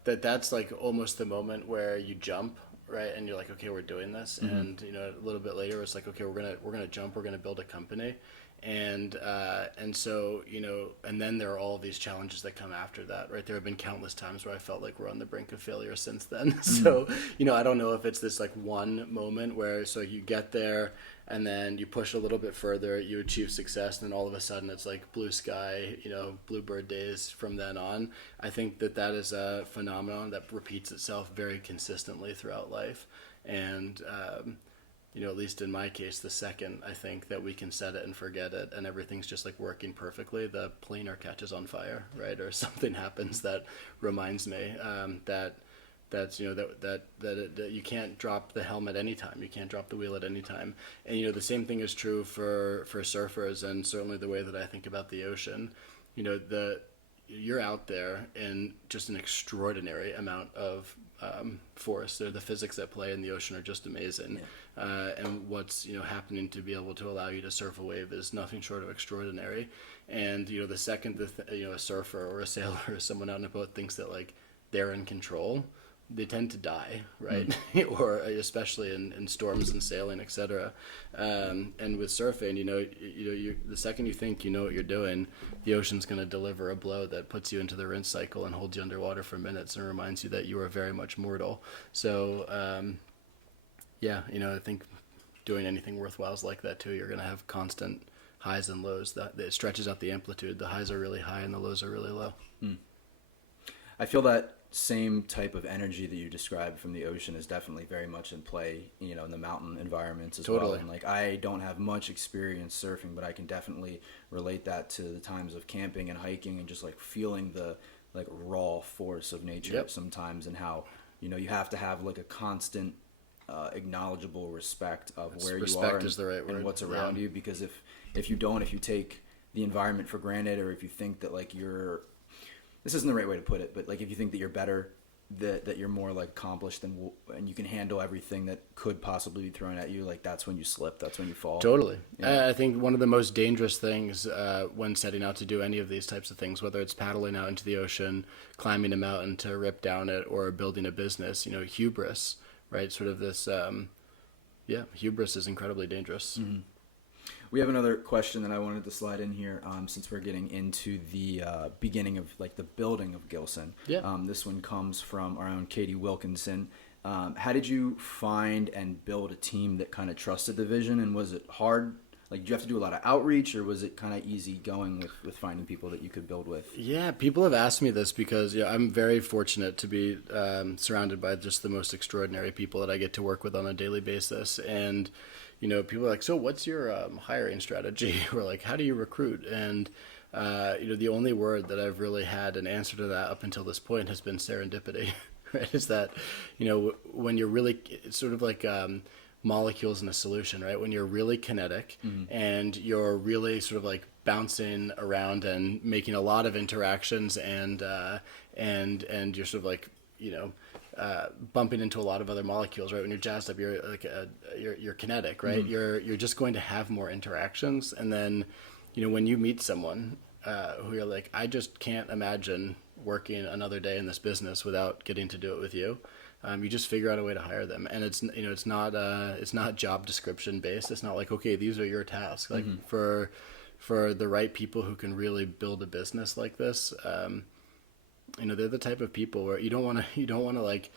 that's like almost the moment where you jump, right? And you're like, okay, we're doing this. Mm-hmm. And, a little bit later, it's like, okay, we're going to jump, we're going to build a company. And so, and then there are all of these challenges that come after that, right? There have been countless times where I felt like we're on the brink of failure since then. Mm-hmm. So, I don't know if it's this like one moment where, so you get there and then you push a little bit further, you achieve success, and then all of a sudden it's like blue sky, bluebird days from then on. I think that is a phenomenon that repeats itself very consistently throughout life. And, at least in my case, the second I think that we can set it and forget it and everything's just like working perfectly, the planer catches on fire, right? Or something happens that reminds me that you can't drop the helm at any time. You can't drop the wheel at any time. And, the same thing is true for surfers, and certainly the way that I think about the ocean. You're out there in just an extraordinary amount of force. The physics at play in the ocean are just amazing. And what's, happening to be able to allow you to surf a wave is nothing short of extraordinary. And, the second a surfer or a sailor or someone out in a boat thinks that like they're in control, they tend to die, right? Or especially in storms and sailing, etc. And with surfing, the second you think you know what you're doing, the ocean's going to deliver a blow that puts you into the rinse cycle and holds you underwater for minutes and reminds you that you are very much mortal. So, I think doing anything worthwhile is like that too. You're going to have constant highs and lows. That it stretches out the amplitude. The highs are really high and the lows are really low. I feel that same type of energy that you described from the ocean is definitely very much in play, in the mountain environments as well. And like, I don't have much experience surfing, but I can definitely relate that to the times of camping and hiking and just like feeling the like raw force of nature sometimes, and how, you have to have like a constant acknowledgeable respect of where you are is the right word. And what's around you, because if you take the environment for granted, or if you think that like this isn't the right way to put it, but like if you think that you're better, that you're more like accomplished and you can handle everything that could possibly be thrown at you, like that's when you slip, that's when you fall. Totally. I think one of the most dangerous things when setting out to do any of these types of things, whether it's paddling out into the ocean, climbing a mountain to rip down it, or building a business, hubris, right? Sort of this, hubris is incredibly dangerous. Mm-hmm. We have another question that I wanted to slide in here, since we're getting into the beginning of like the building of Gilson. This one comes from our own Katie Wilkinson. How did you find and build a team that kind of trusted the vision, and was it hard? Like, did you have to do a lot of outreach, or was it kind of easy going with finding people that you could build with? Yeah, people have asked me this because I'm very fortunate to be surrounded by just the most extraordinary people that I get to work with on a daily basis. And people are like, so what's your hiring strategy? Or like, how do you recruit? And, the only word that I've really had an answer to that up until this point has been serendipity, right? Is that, when you're really, it's sort of like molecules in a solution, right? When you're really kinetic and you're really sort of like bouncing around and making a lot of interactions and you're sort of like, bumping into a lot of other molecules, right? When you're jazzed up, you're like you're kinetic, right? You're just going to have more interactions, and then, when you meet someone who you're like, I just can't imagine working another day in this business without getting to do it with you. You just figure out a way to hire them, and it's not job description based. It's not like, okay, these are your tasks. Like for the right people who can really build a business like this. They're the type of people where you don't want to like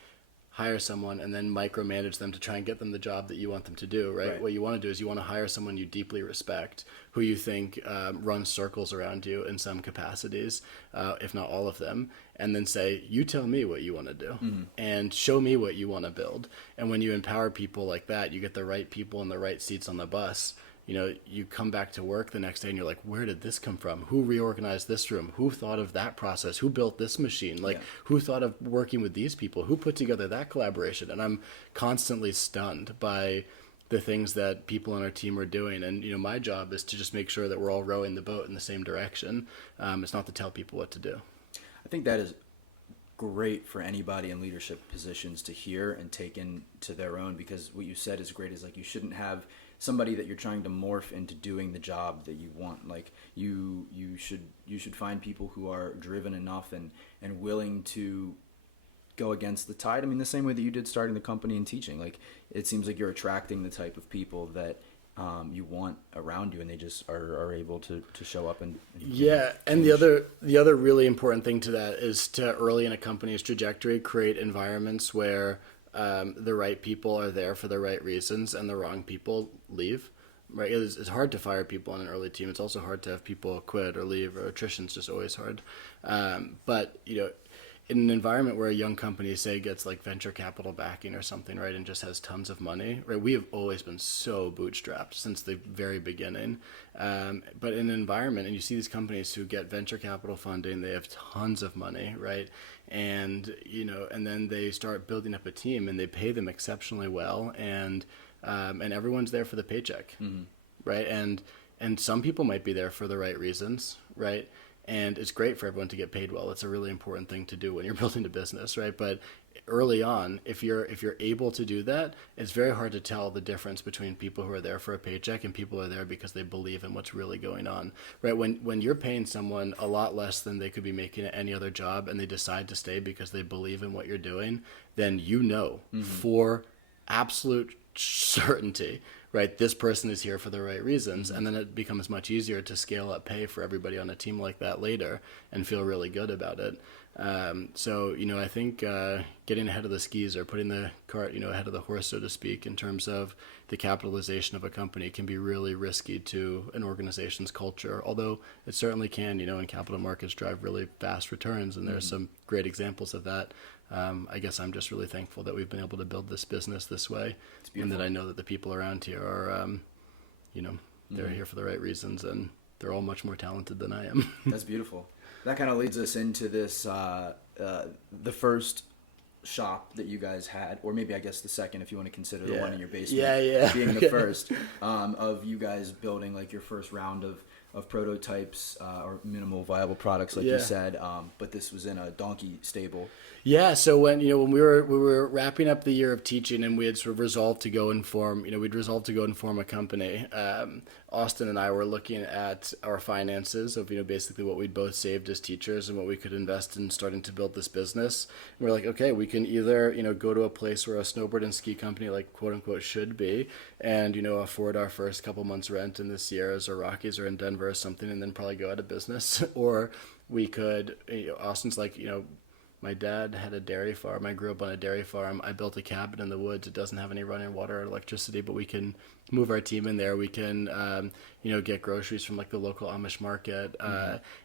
hire someone and then micromanage them to try and get them the job that you want them to do, right? What you want to do is you want to hire someone you deeply respect, who you think runs circles around you in some capacities, if not all of them, and then say, you tell me what you want to do and show me what you want to build. And when you empower people like that, you get the right people in the right seats on the bus. You come back to work the next day and you're like, where did this come from? Who reorganized this room? Who thought of that process? Who built this machine? Who thought of working with these people? Who put together that collaboration? And I'm constantly stunned by the things that people on our team are doing. And, my job is to just make sure that we're all rowing the boat in the same direction. It's not to tell people what to do. I think that is great for anybody in leadership positions to hear and take into their own, because what you said is great, is like, you shouldn't have somebody that you're trying to morph into doing the job that you want. Like you should find people who are driven enough and willing to go against the tide. I mean, the same way that you did starting the company and teaching. Like, it seems like you're attracting the type of people that you want around you, and they just are able to show up and and the other really important thing to that is to, early in a company's trajectory, create environments where the right people are there for the right reasons and the wrong people leave, right? It's hard to fire people on an early team. It's also hard to have people quit or leave, or attrition's just always hard. But, in an environment where a young company, say, gets like venture capital backing or something, right, and just has tons of money, right? We have always been so bootstrapped since the very beginning. But in an environment, and you see these companies who get venture capital funding, they have tons of money, right? And, and then they start building up a team and they pay them exceptionally well. And everyone's there for the paycheck, right? And some people might be there for the right reasons, right? And it's great for everyone to get paid well. It's a really important thing to do when you're building a business, right? But early on, if you're able to do that, it's very hard to tell the difference between people who are there for a paycheck and people who are there because they believe in what's really going on, right? When you're paying someone a lot less than they could be making at any other job, and they decide to stay because they believe in what you're doing, then for absolute certainty, right, this person is here for the right reasons. And then it becomes much easier to scale up pay for everybody on a team like that later and feel really good about it. So, I think getting ahead of the skis, or putting the cart, ahead of the horse, so to speak, in terms of the capitalization of a company can be really risky to an organization's culture, although it certainly can, and capital markets drive really fast returns, and there's some great examples of that. I guess I'm just really thankful that we've been able to build this business this way, and that I know that the people around here are, they're here for the right reasons, and they're all much more talented than I am. That's beautiful. That kind of leads us into this, the first shop that you guys had, or maybe I guess the second, if you want to consider the one in your basement being the first, of you guys building like your first round of prototypes, or minimal viable products, like you said, but this was in a donkey stable. Yeah, so when we were wrapping up the year of teaching, and we had sort of resolved to go and form a company. Austin and I were looking at our finances of basically what we'd both saved as teachers and what we could invest in starting to build this business. And we're like, okay, we can either go to a place where a snowboard and ski company, like, quote unquote, should be, and afford our first couple months rent in the Sierras or Rockies or in Denver or something, and then probably go out of business. Or we could, Austin's like, my dad had a dairy farm. I grew up on a dairy farm. I built a cabin in the woods. It doesn't have any running water or electricity, but we can move our team in there. We can, get groceries from like the local Amish market,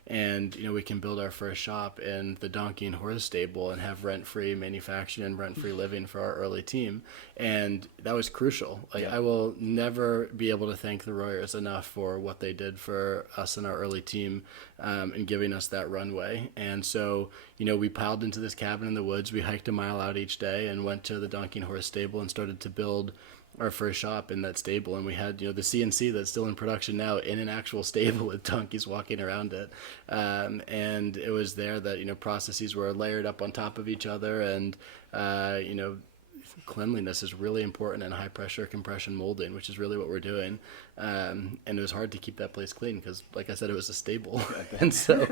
and we can build our first shop in the donkey and horse stable and have rent-free manufacturing and rent-free living for our early team. And that was crucial. I will never be able to thank the Royers enough for what they did for us and our early team, and giving us that runway. And so, we piled into this cabin in the woods. We hiked a mile out each day and went to the donkey and horse stable and started to build our first shop in that stable. And we had, the CNC that's still in production now in an actual stable with donkeys walking around it. And it was there that, processes were layered up on top of each other, and, cleanliness is really important in high pressure compression molding, which is really what we're doing. And it was hard to keep that place clean because, like I said, it was a stable. And so,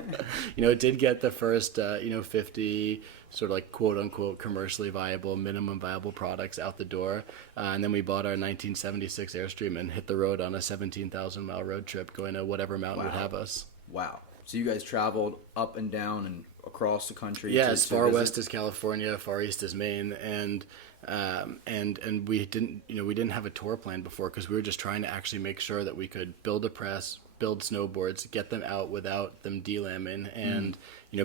it did get the first, 50 sort of like quote unquote commercially viable, minimum viable products out the door. And then we bought our 1976 Airstream and hit the road on a 17,000 mile road trip going to whatever mountain would have us. Wow. So you guys traveled up and down and across the country. Yeah, as far west as California, far east as Maine, and we didn't have a tour plan before because we were just trying to actually make sure that we could build a press, build snowboards, get them out without them delamming, and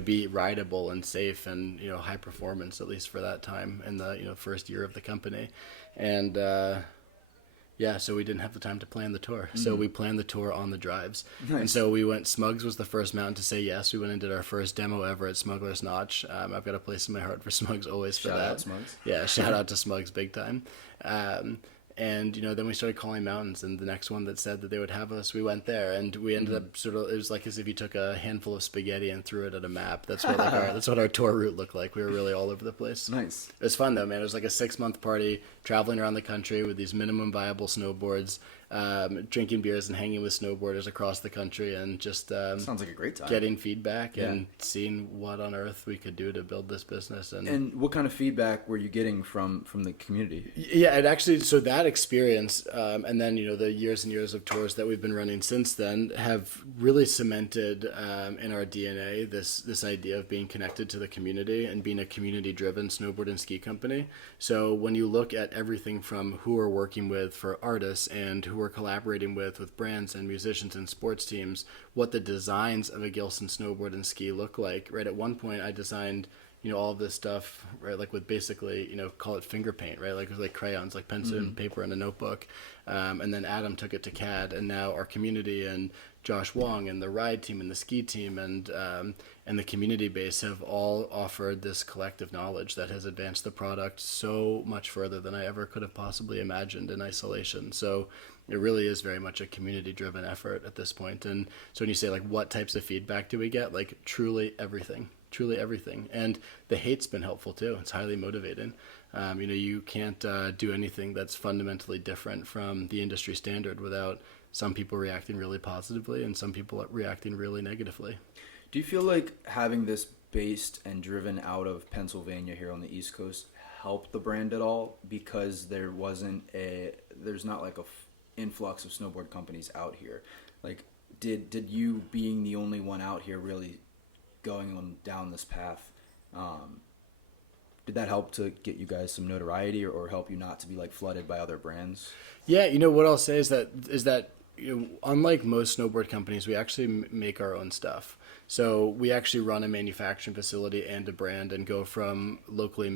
be rideable and safe and high performance, at least for that time in the first year of the company. And so we didn't have the time to plan the tour. So we planned the tour on the drives. Nice. And so we went, Smugs was the first mountain to say yes. We went and did our first demo ever at Smuggler's Notch. I've got a place in my heart for Smugs always for that. Shout out Smugs. Yeah, shout out to Smugs big time. And, then we started calling mountains, and the next one that said that they would have us, we went there, and we ended up it was like as if you took a handful of spaghetti and threw it at a map. That's what that's what our tour route looked like. We were really all over the place. Nice. It was fun though, man. It was like a 6-month party, traveling around the country with these minimum viable snowboards, drinking beers and hanging with snowboarders across the country, and just sounds like a great time. Getting feedback and seeing what on earth we could do to build this business. And what kind of feedback were you getting from the community? Yeah, it actually, so that experience, and then the years and years of tours that we've been running since then have really cemented in our DNA this idea of being connected to the community and being a community-driven snowboard and ski company. So when you look at everything from who we're working with for artists and who we're collaborating with brands and musicians and sports teams, what the designs of a Gilson Snowboard and Ski look like, right? At one point I designed all of this stuff, right, like with basically, call it finger paint, right, like with like crayons, like pencil and paper and a notebook, and then Adam took it to CAD, and now our community and Josh Wong and the ride team and the ski team and the community base have all offered this collective knowledge that has advanced the product so much further than I ever could have possibly imagined in isolation. So it really is very much a community-driven effort at this point. And so when you say, like, what types of feedback do we get? Like, truly everything. truly everything. And the hate's been helpful too. It's highly motivating. You can't do anything that's fundamentally different from the industry standard without some people reacting really positively and some people reacting really negatively. Do you feel like having this based and driven out of Pennsylvania here on the East Coast helped the brand at all? Because there's not like a influx of snowboard companies out here. Like, did you being the only one out here really going down this path, did that help to get you guys some notoriety or help you not to be like flooded by other brands? Yeah, what I'll say is that unlike most snowboard companies, we actually make our own stuff. So we actually run a manufacturing facility and a brand and go from locally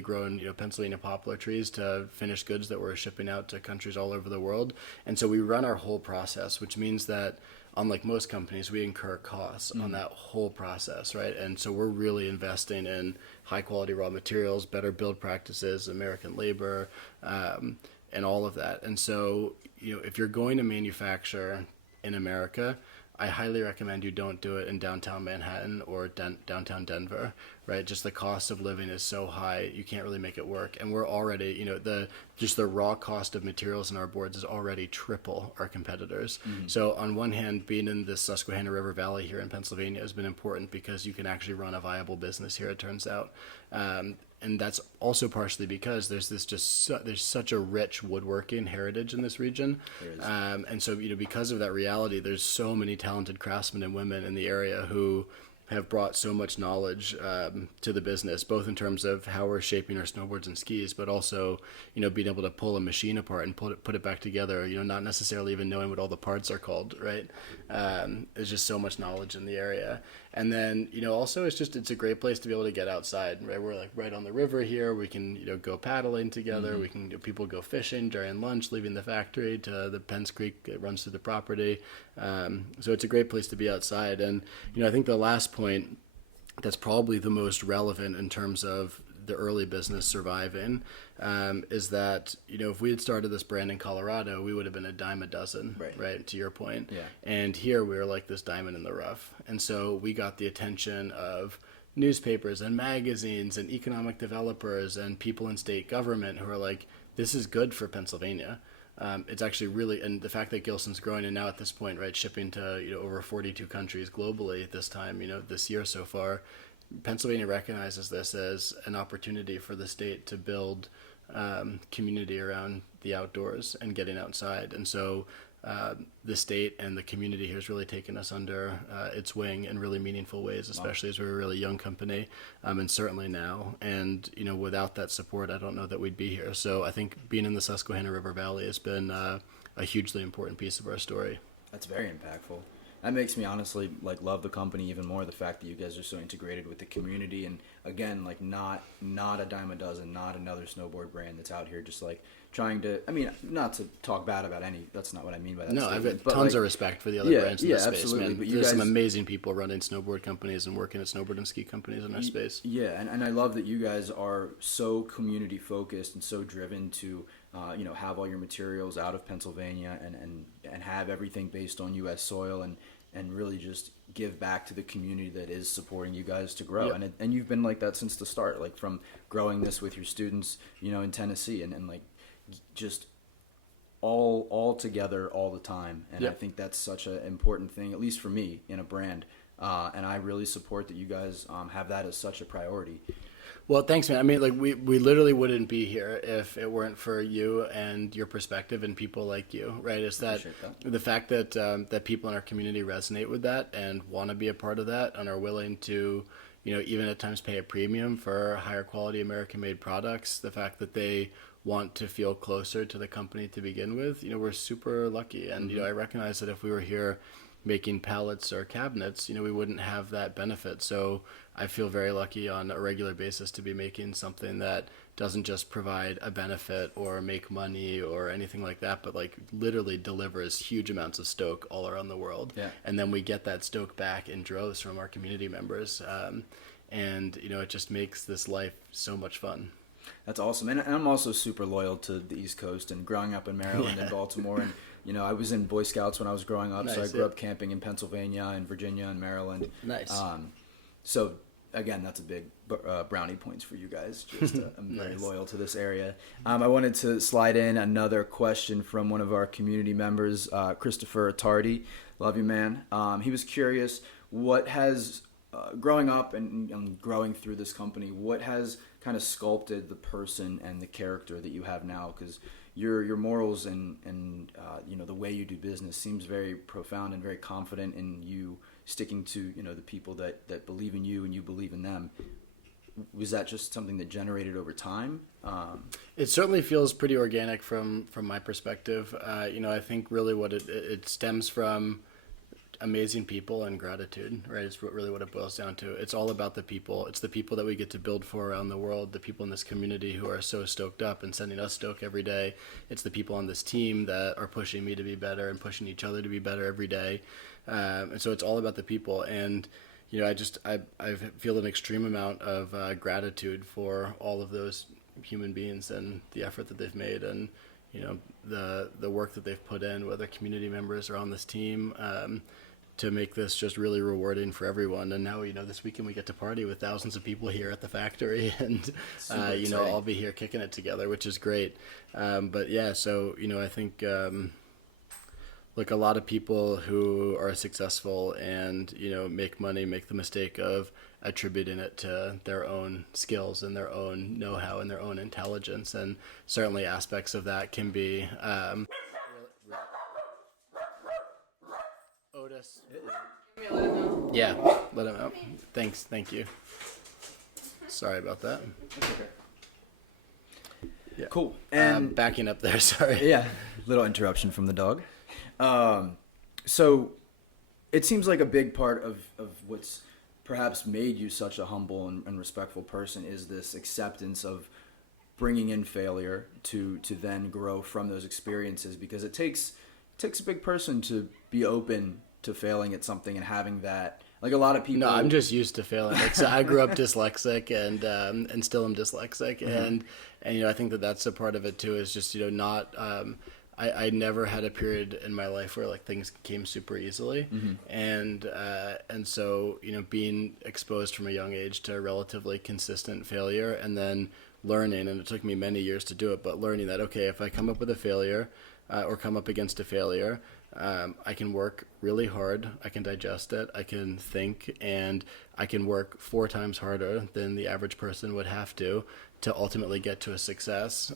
grown, Pennsylvania poplar trees to finished goods that we're shipping out to countries all over the world. And so we run our whole process, which means that unlike most companies, we incur costs on that whole process, right? And so we're really investing in high quality raw materials, better build practices, American labor, and all of that. And so, if you're going to manufacture in America, I highly recommend you don't do it in downtown Manhattan or downtown Denver, right? Just the cost of living is so high, you can't really make it work. And we're already, the raw cost of materials in our boards is already triple our competitors. Mm-hmm. So on one hand, being in the Susquehanna River Valley here in Pennsylvania has been important because you can actually run a viable business here, it turns out. And that's also partially because there's such a rich woodworking heritage in this region. And so, because of that reality, there's so many talented craftsmen and women in the area who have brought so much knowledge to the business, both in terms of how we're shaping our snowboards and skis, but also, being able to pull a machine apart and put it back together, not necessarily even knowing what all the parts are called, right? There's just so much knowledge in the area. And then, also it's a great place to be able to get outside, right? We're like right on the river here. We can, go paddling together. Mm-hmm. We can, people go fishing during lunch, leaving the factory to the Penns Creek that runs through the property. So it's a great place to be outside. And, I think the last point that's probably the most relevant in terms of the early business surviving is that, if we had started this brand in Colorado, we would have been a dime a dozen, right? To your point. Yeah. And here we were like this diamond in the rough. And so we got the attention of newspapers and magazines and economic developers and people in state government who are like, this is good for Pennsylvania. It's actually really, and the fact that Gilson's growing and now at this point, right, shipping to, over 42 countries globally at this time, this year so far, Pennsylvania recognizes this as an opportunity for the state to build community around the outdoors and getting outside. And so the state and the community here has really taken us under its wing in really meaningful ways, especially as we're a really young company, and certainly now. And, without that support, I don't know that we'd be here. So I think being in the Susquehanna River Valley has been a hugely important piece of our story. That's very impactful. That makes me honestly love the company even more. The fact that you guys are so integrated with the community, and again, not a dime a dozen, not another snowboard brand that's out here just trying to. I mean, not to talk bad about any. That's not what I mean by that. No, statement, I've got tons of respect for the other brands in this space, absolutely. man. But There's some amazing people running snowboard companies and working at snowboard and ski companies in our space. Yeah, and I love that you guys are so community focused and so driven to. Have all your materials out of Pennsylvania and have everything based on U.S. soil and really just give back to the community that is supporting you guys to grow. Yep. And you've been like that since the start, from growing this with your students, in Tennessee and just all together all the time. And yep. I think that's such an important thing, at least for me, in a brand. And I really support that you guys have that as such a priority. Well, thanks, man. I mean, we literally wouldn't be here if it weren't for you and your perspective and people like you, right? It's that the fact that that people in our community resonate with that and want to be a part of that and are willing to, even at times pay a premium for higher quality American-made products. The fact that they want to feel closer to the company to begin with, we're super lucky. And I recognize that if we were here making pallets or cabinets, we wouldn't have that benefit. So I feel very lucky on a regular basis to be making something that doesn't just provide a benefit or make money or anything like that, but literally delivers huge amounts of stoke all around the world. Yeah. And then we get that stoke back in droves from our community members. And it just makes this life so much fun. That's awesome. And I'm also super loyal to the East Coast and growing up in Maryland and Baltimore. And, I was in Boy Scouts when I was growing up. Nice, so I grew up camping in Pennsylvania and Virginia and Maryland. Nice. So again, that's a big brownie points for you guys. Just I'm very Nice. loyal to this area. I wanted to slide in another question from one of our community members, Christopher Tardy. Love you, man. He was curious, what has growing up and growing through this company, what has kind of sculpted the person and the character that you have now? Because your morals and the way you do business seems very profound and very confident in you sticking to the people that believe in you and you believe in them. Was that just something that generated over time? It certainly feels pretty organic from my perspective. I think really what it stems from amazing people and gratitude, right? It's really what it boils down to. It's all about the people. It's the people that we get to build for around the world, the people in this community who are so stoked up and sending us stoke every day. It's the people on this team that are pushing me to be better and pushing each other to be better every day. And so it's all about the people. And I feel an extreme amount of gratitude for all of those human beings and the effort that they've made, and the work that they've put in, whether community members are on this team, to make this just really rewarding for everyone. And now this weekend we get to party with thousands of people here at the factory, and I'll be here kicking it together, which is great. But yeah, so I think like a lot of people who are successful and make money make the mistake of attributing it to their own skills and their own know-how and their own intelligence, and certainly aspects of that can be Otis. Yeah, let him out. Thank you. Sorry about that. Yeah. Cool. And backing up there, sorry. Yeah, little interruption from the dog. So it seems like a big part of what's perhaps made you such a humble and respectful person is this acceptance of bringing in failure to then grow from those experiences, because it takes a big person to be open to failing at something and having that. Like a lot of people. No, I'm just used to failing. Like, so I grew up dyslexic and still am dyslexic, and I think that's a part of it too. Is just not. I never had a period in my life where like things came super easily, and so being exposed from a young age to relatively consistent failure, and then learning, and it took me many years to do it, but learning that okay, if I come up with a failure or come up against a failure, I can work really hard, I can digest it, I can think, and I can work 4 times harder than the average person would have to ultimately get to a success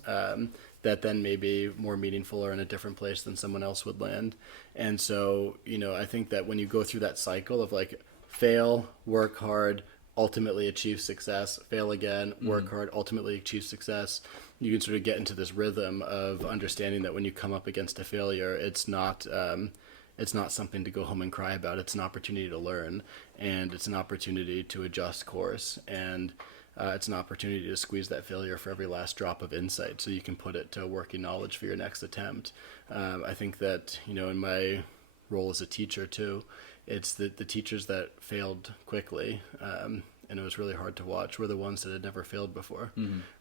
that then may be more meaningful or in a different place than someone else would land. And so, I think that when you go through that cycle of like fail, work hard, ultimately achieve success, fail again, work hard, ultimately achieve success, you can sort of get into this rhythm of understanding that when you come up against a failure, it's not something to go home and cry about. It's an opportunity to learn, and it's an opportunity to adjust course, and it's an opportunity to squeeze that failure for every last drop of insight so you can put it to working knowledge for your next attempt. I think that, in my role as a teacher too, it's the teachers that failed quickly, and it was really hard to watch, were the ones that had never failed before,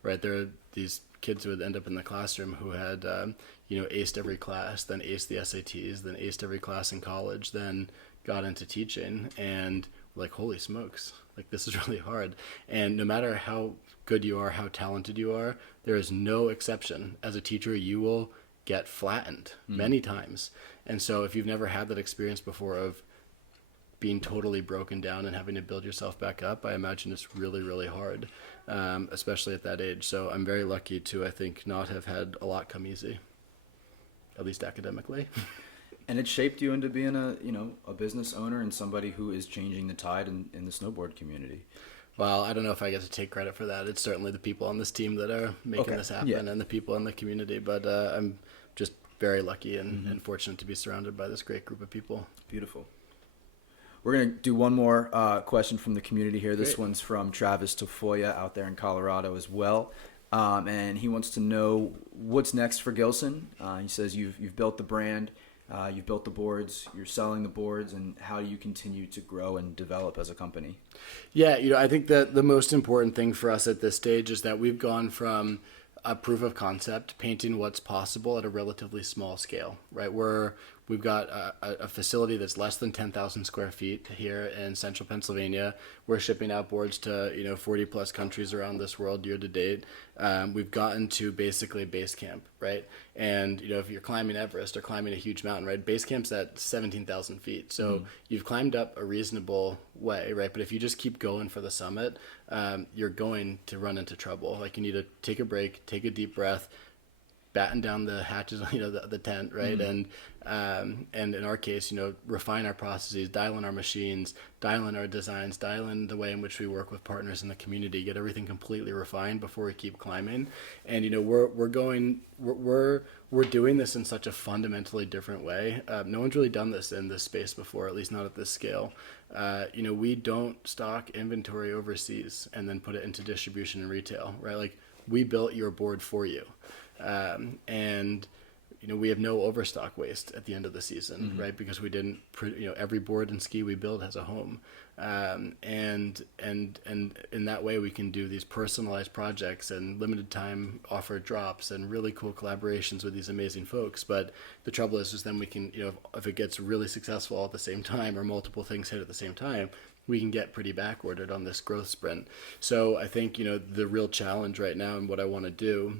right? There are these kids who would end up in the classroom who had, aced every class, then aced the SATs, then aced every class in college, then got into teaching, and like, holy smokes, like this is really hard. And no matter how good you are, how talented you are, there is no exception. As a teacher, you will get flattened many times. And so if you've never had that experience before of being totally broken down and having to build yourself back up, I imagine it's really, really hard, especially at that age. So I'm very lucky to, I think, not have had a lot come easy, at least academically. And it shaped you into being a business owner and somebody who is changing the tide in the snowboard community. Well, I don't know if I get to take credit for that. It's certainly the people on this team that are making this happen, and the people in the community. But I'm just very lucky and fortunate to be surrounded by this great group of people. Beautiful. We're going to do one more question from the community here. This Great. one's from Travis Tafoya out there in Colorado as well. And he wants to know what's next for Gilson. He says you've built the brand. You've built the boards, you're selling the boards, and how do you continue to grow and develop as a company? Yeah, I think that the most important thing for us at this stage is that we've gone from a proof of concept, painting what's possible at a relatively small scale, right? We've got a facility that's less than 10,000 square feet here in central Pennsylvania. We're shipping out boards to 40 plus countries around this world year to date. We've gotten to basically base camp, right? And if you're climbing Everest or climbing a huge mountain, right, base camp's at 17,000 feet. So you've climbed up a reasonable way, right? But if you just keep going for the summit, you're going to run into trouble. Like, you need to take a break, take a deep breath, batten down the hatches, the tent, right? And in our case, refine our processes, dial in our machines, dial in our designs, dial in the way in which we work with partners in the community, get everything completely refined before we keep climbing. And we're doing this in such a fundamentally different way. No one's really done this in this space before, at least not at this scale. We don't stock inventory overseas and then put it into distribution and retail, right? Like, we built your board for you. And we have no overstock waste at the end of the season, right? Because we didn't, every board and ski we build has a home. And in that way we can do these personalized projects and limited time offer drops and really cool collaborations with these amazing folks. But the trouble is then we can, if it gets really successful all at the same time or multiple things hit at the same time, we can get pretty back ordered on this growth sprint. So I think, the real challenge right now and what I want to do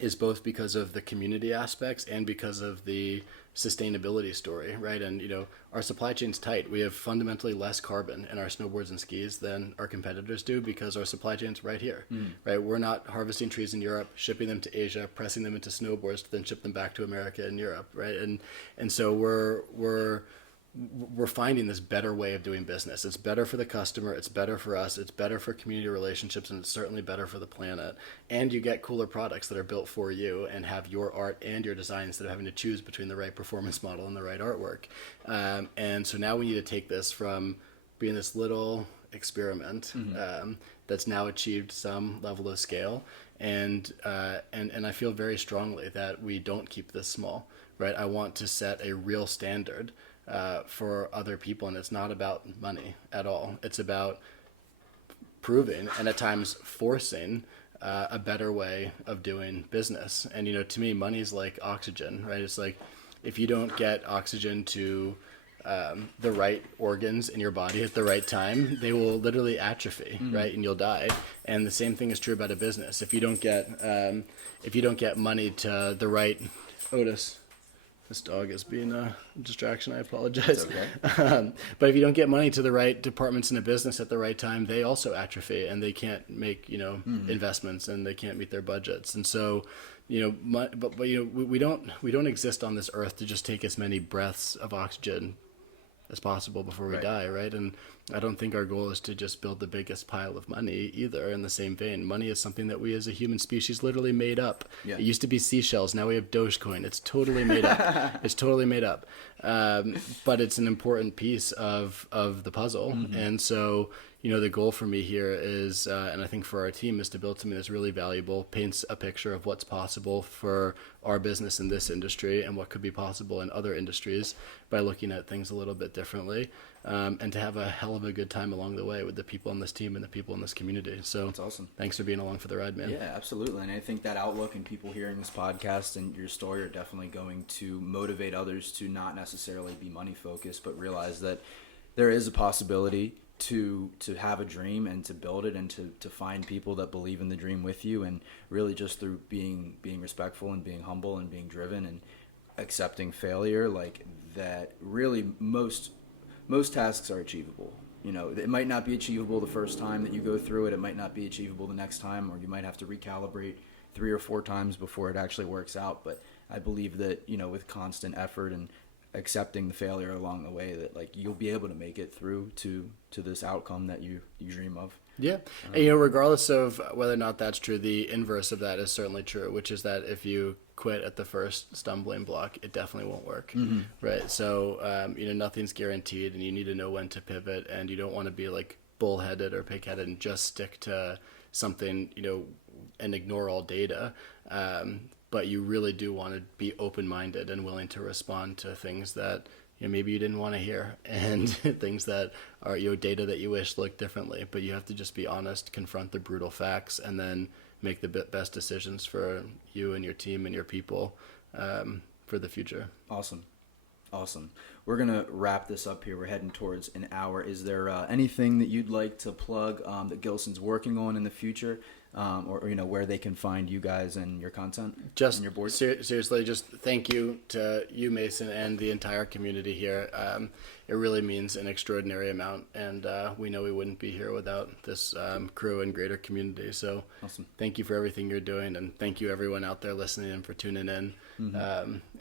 is both because of the community aspects and because of the sustainability story, right? And, our supply chain's tight. We have fundamentally less carbon in our snowboards and skis than our competitors do because our supply chain's right here, right? We're not harvesting trees in Europe, shipping them to Asia, pressing them into snowboards to then ship them back to America and Europe, right? And so we're finding this better way of doing business. It's better for the customer, it's better for us, it's better for community relationships, and it's certainly better for the planet. And you get cooler products that are built for you and have your art and your design instead of having to choose between the right performance model and the right artwork. And so now we need to take this from being this little experiment that's now achieved some level of scale. And I feel very strongly that we don't keep this small, right? I want to set a real standard for other people, and it's not about money at all. It's about proving and at times forcing a better way of doing business. And to me, money is like oxygen, right? It's like if you don't get oxygen to the right organs in your body at the right time, they will literally atrophy, right? And you'll die. And the same thing is true about a business. If you don't get money to the right Otis. This dog is being a distraction. I apologize. Okay. But if you don't get money to the right departments in a business at the right time, they also atrophy and they can't make, investments and they can't meet their budgets. And so, we don't exist on this earth to just take as many breaths of oxygen as possible before we die, right? And I don't think our goal is to just build the biggest pile of money either. In the same vein, money is something that we as a human species literally made up. Yeah. It used to be seashells. Now we have Dogecoin. It's totally made up. It's totally made up. But it's an important piece of the puzzle. And so, the goal for me here is, and I think for our team, is to build something that's really valuable, paints a picture of what's possible for our business in this industry and what could be possible in other industries by looking at things a little bit differently, and to have a hell of a good time along the way with the people on this team and the people in this community. So that's awesome. Thanks for being along for the ride, man. Yeah, absolutely. And I think that outlook and people hearing this podcast and your story are definitely going to motivate others to not necessarily be money focused, but realize that there is a possibility to have a dream and to build it and to find people that believe in the dream with you, and really just through being respectful and being humble and being driven and accepting failure, like that really most tasks are achievable. It might not be achievable the first time that you go through it. It might not be achievable the next time, or you might have to recalibrate 3 or 4 times before it actually works out. But I believe that, with constant effort and accepting the failure along the way, that like you'll be able to make it through to this outcome that you dream of. Yeah. And regardless of whether or not that's true, the inverse of that is certainly true, which is that if you quit at the first stumbling block, it definitely won't work. Right. So, nothing's guaranteed, and you need to know when to pivot, and you don't want to be like bullheaded or pig-headed and just stick to something, and ignore all data. But you really do want to be open-minded and willing to respond to things that maybe you didn't want to hear, and things that are data that you wish looked differently. But you have to just be honest, confront the brutal facts, and then make the best decisions for you and your team and your people for the future. Awesome. Awesome. We're going to wrap this up here. We're heading towards an hour. Is there anything that you'd like to plug that Gilson's working on in the future, or where they can find you guys and your content and your boards? Seriously, just thank you to you, Mason, and the entire community here. It really means an extraordinary amount, and we know we wouldn't be here without this crew and greater community. So Awesome. Thank you for everything you're doing, and thank you everyone out there listening and for tuning in.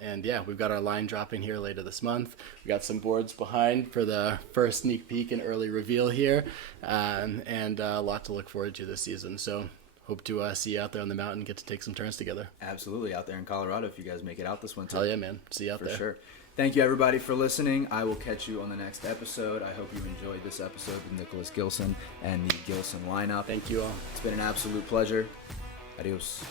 And yeah, we've got our line dropping here later this month. We got some boards behind for the first sneak peek and early reveal here, and a lot to look forward to this season. So hope to see you out there on the mountain, get to take some turns together. Absolutely, out there in Colorado if you guys make it out this winter. Hell yeah, man. See you out there. For sure. Thank you, everybody, for listening. I will catch you on the next episode. I hope you enjoyed this episode with Nicholas Gilson and the Gilson lineup. Thank you all. It's been an absolute pleasure. Adios.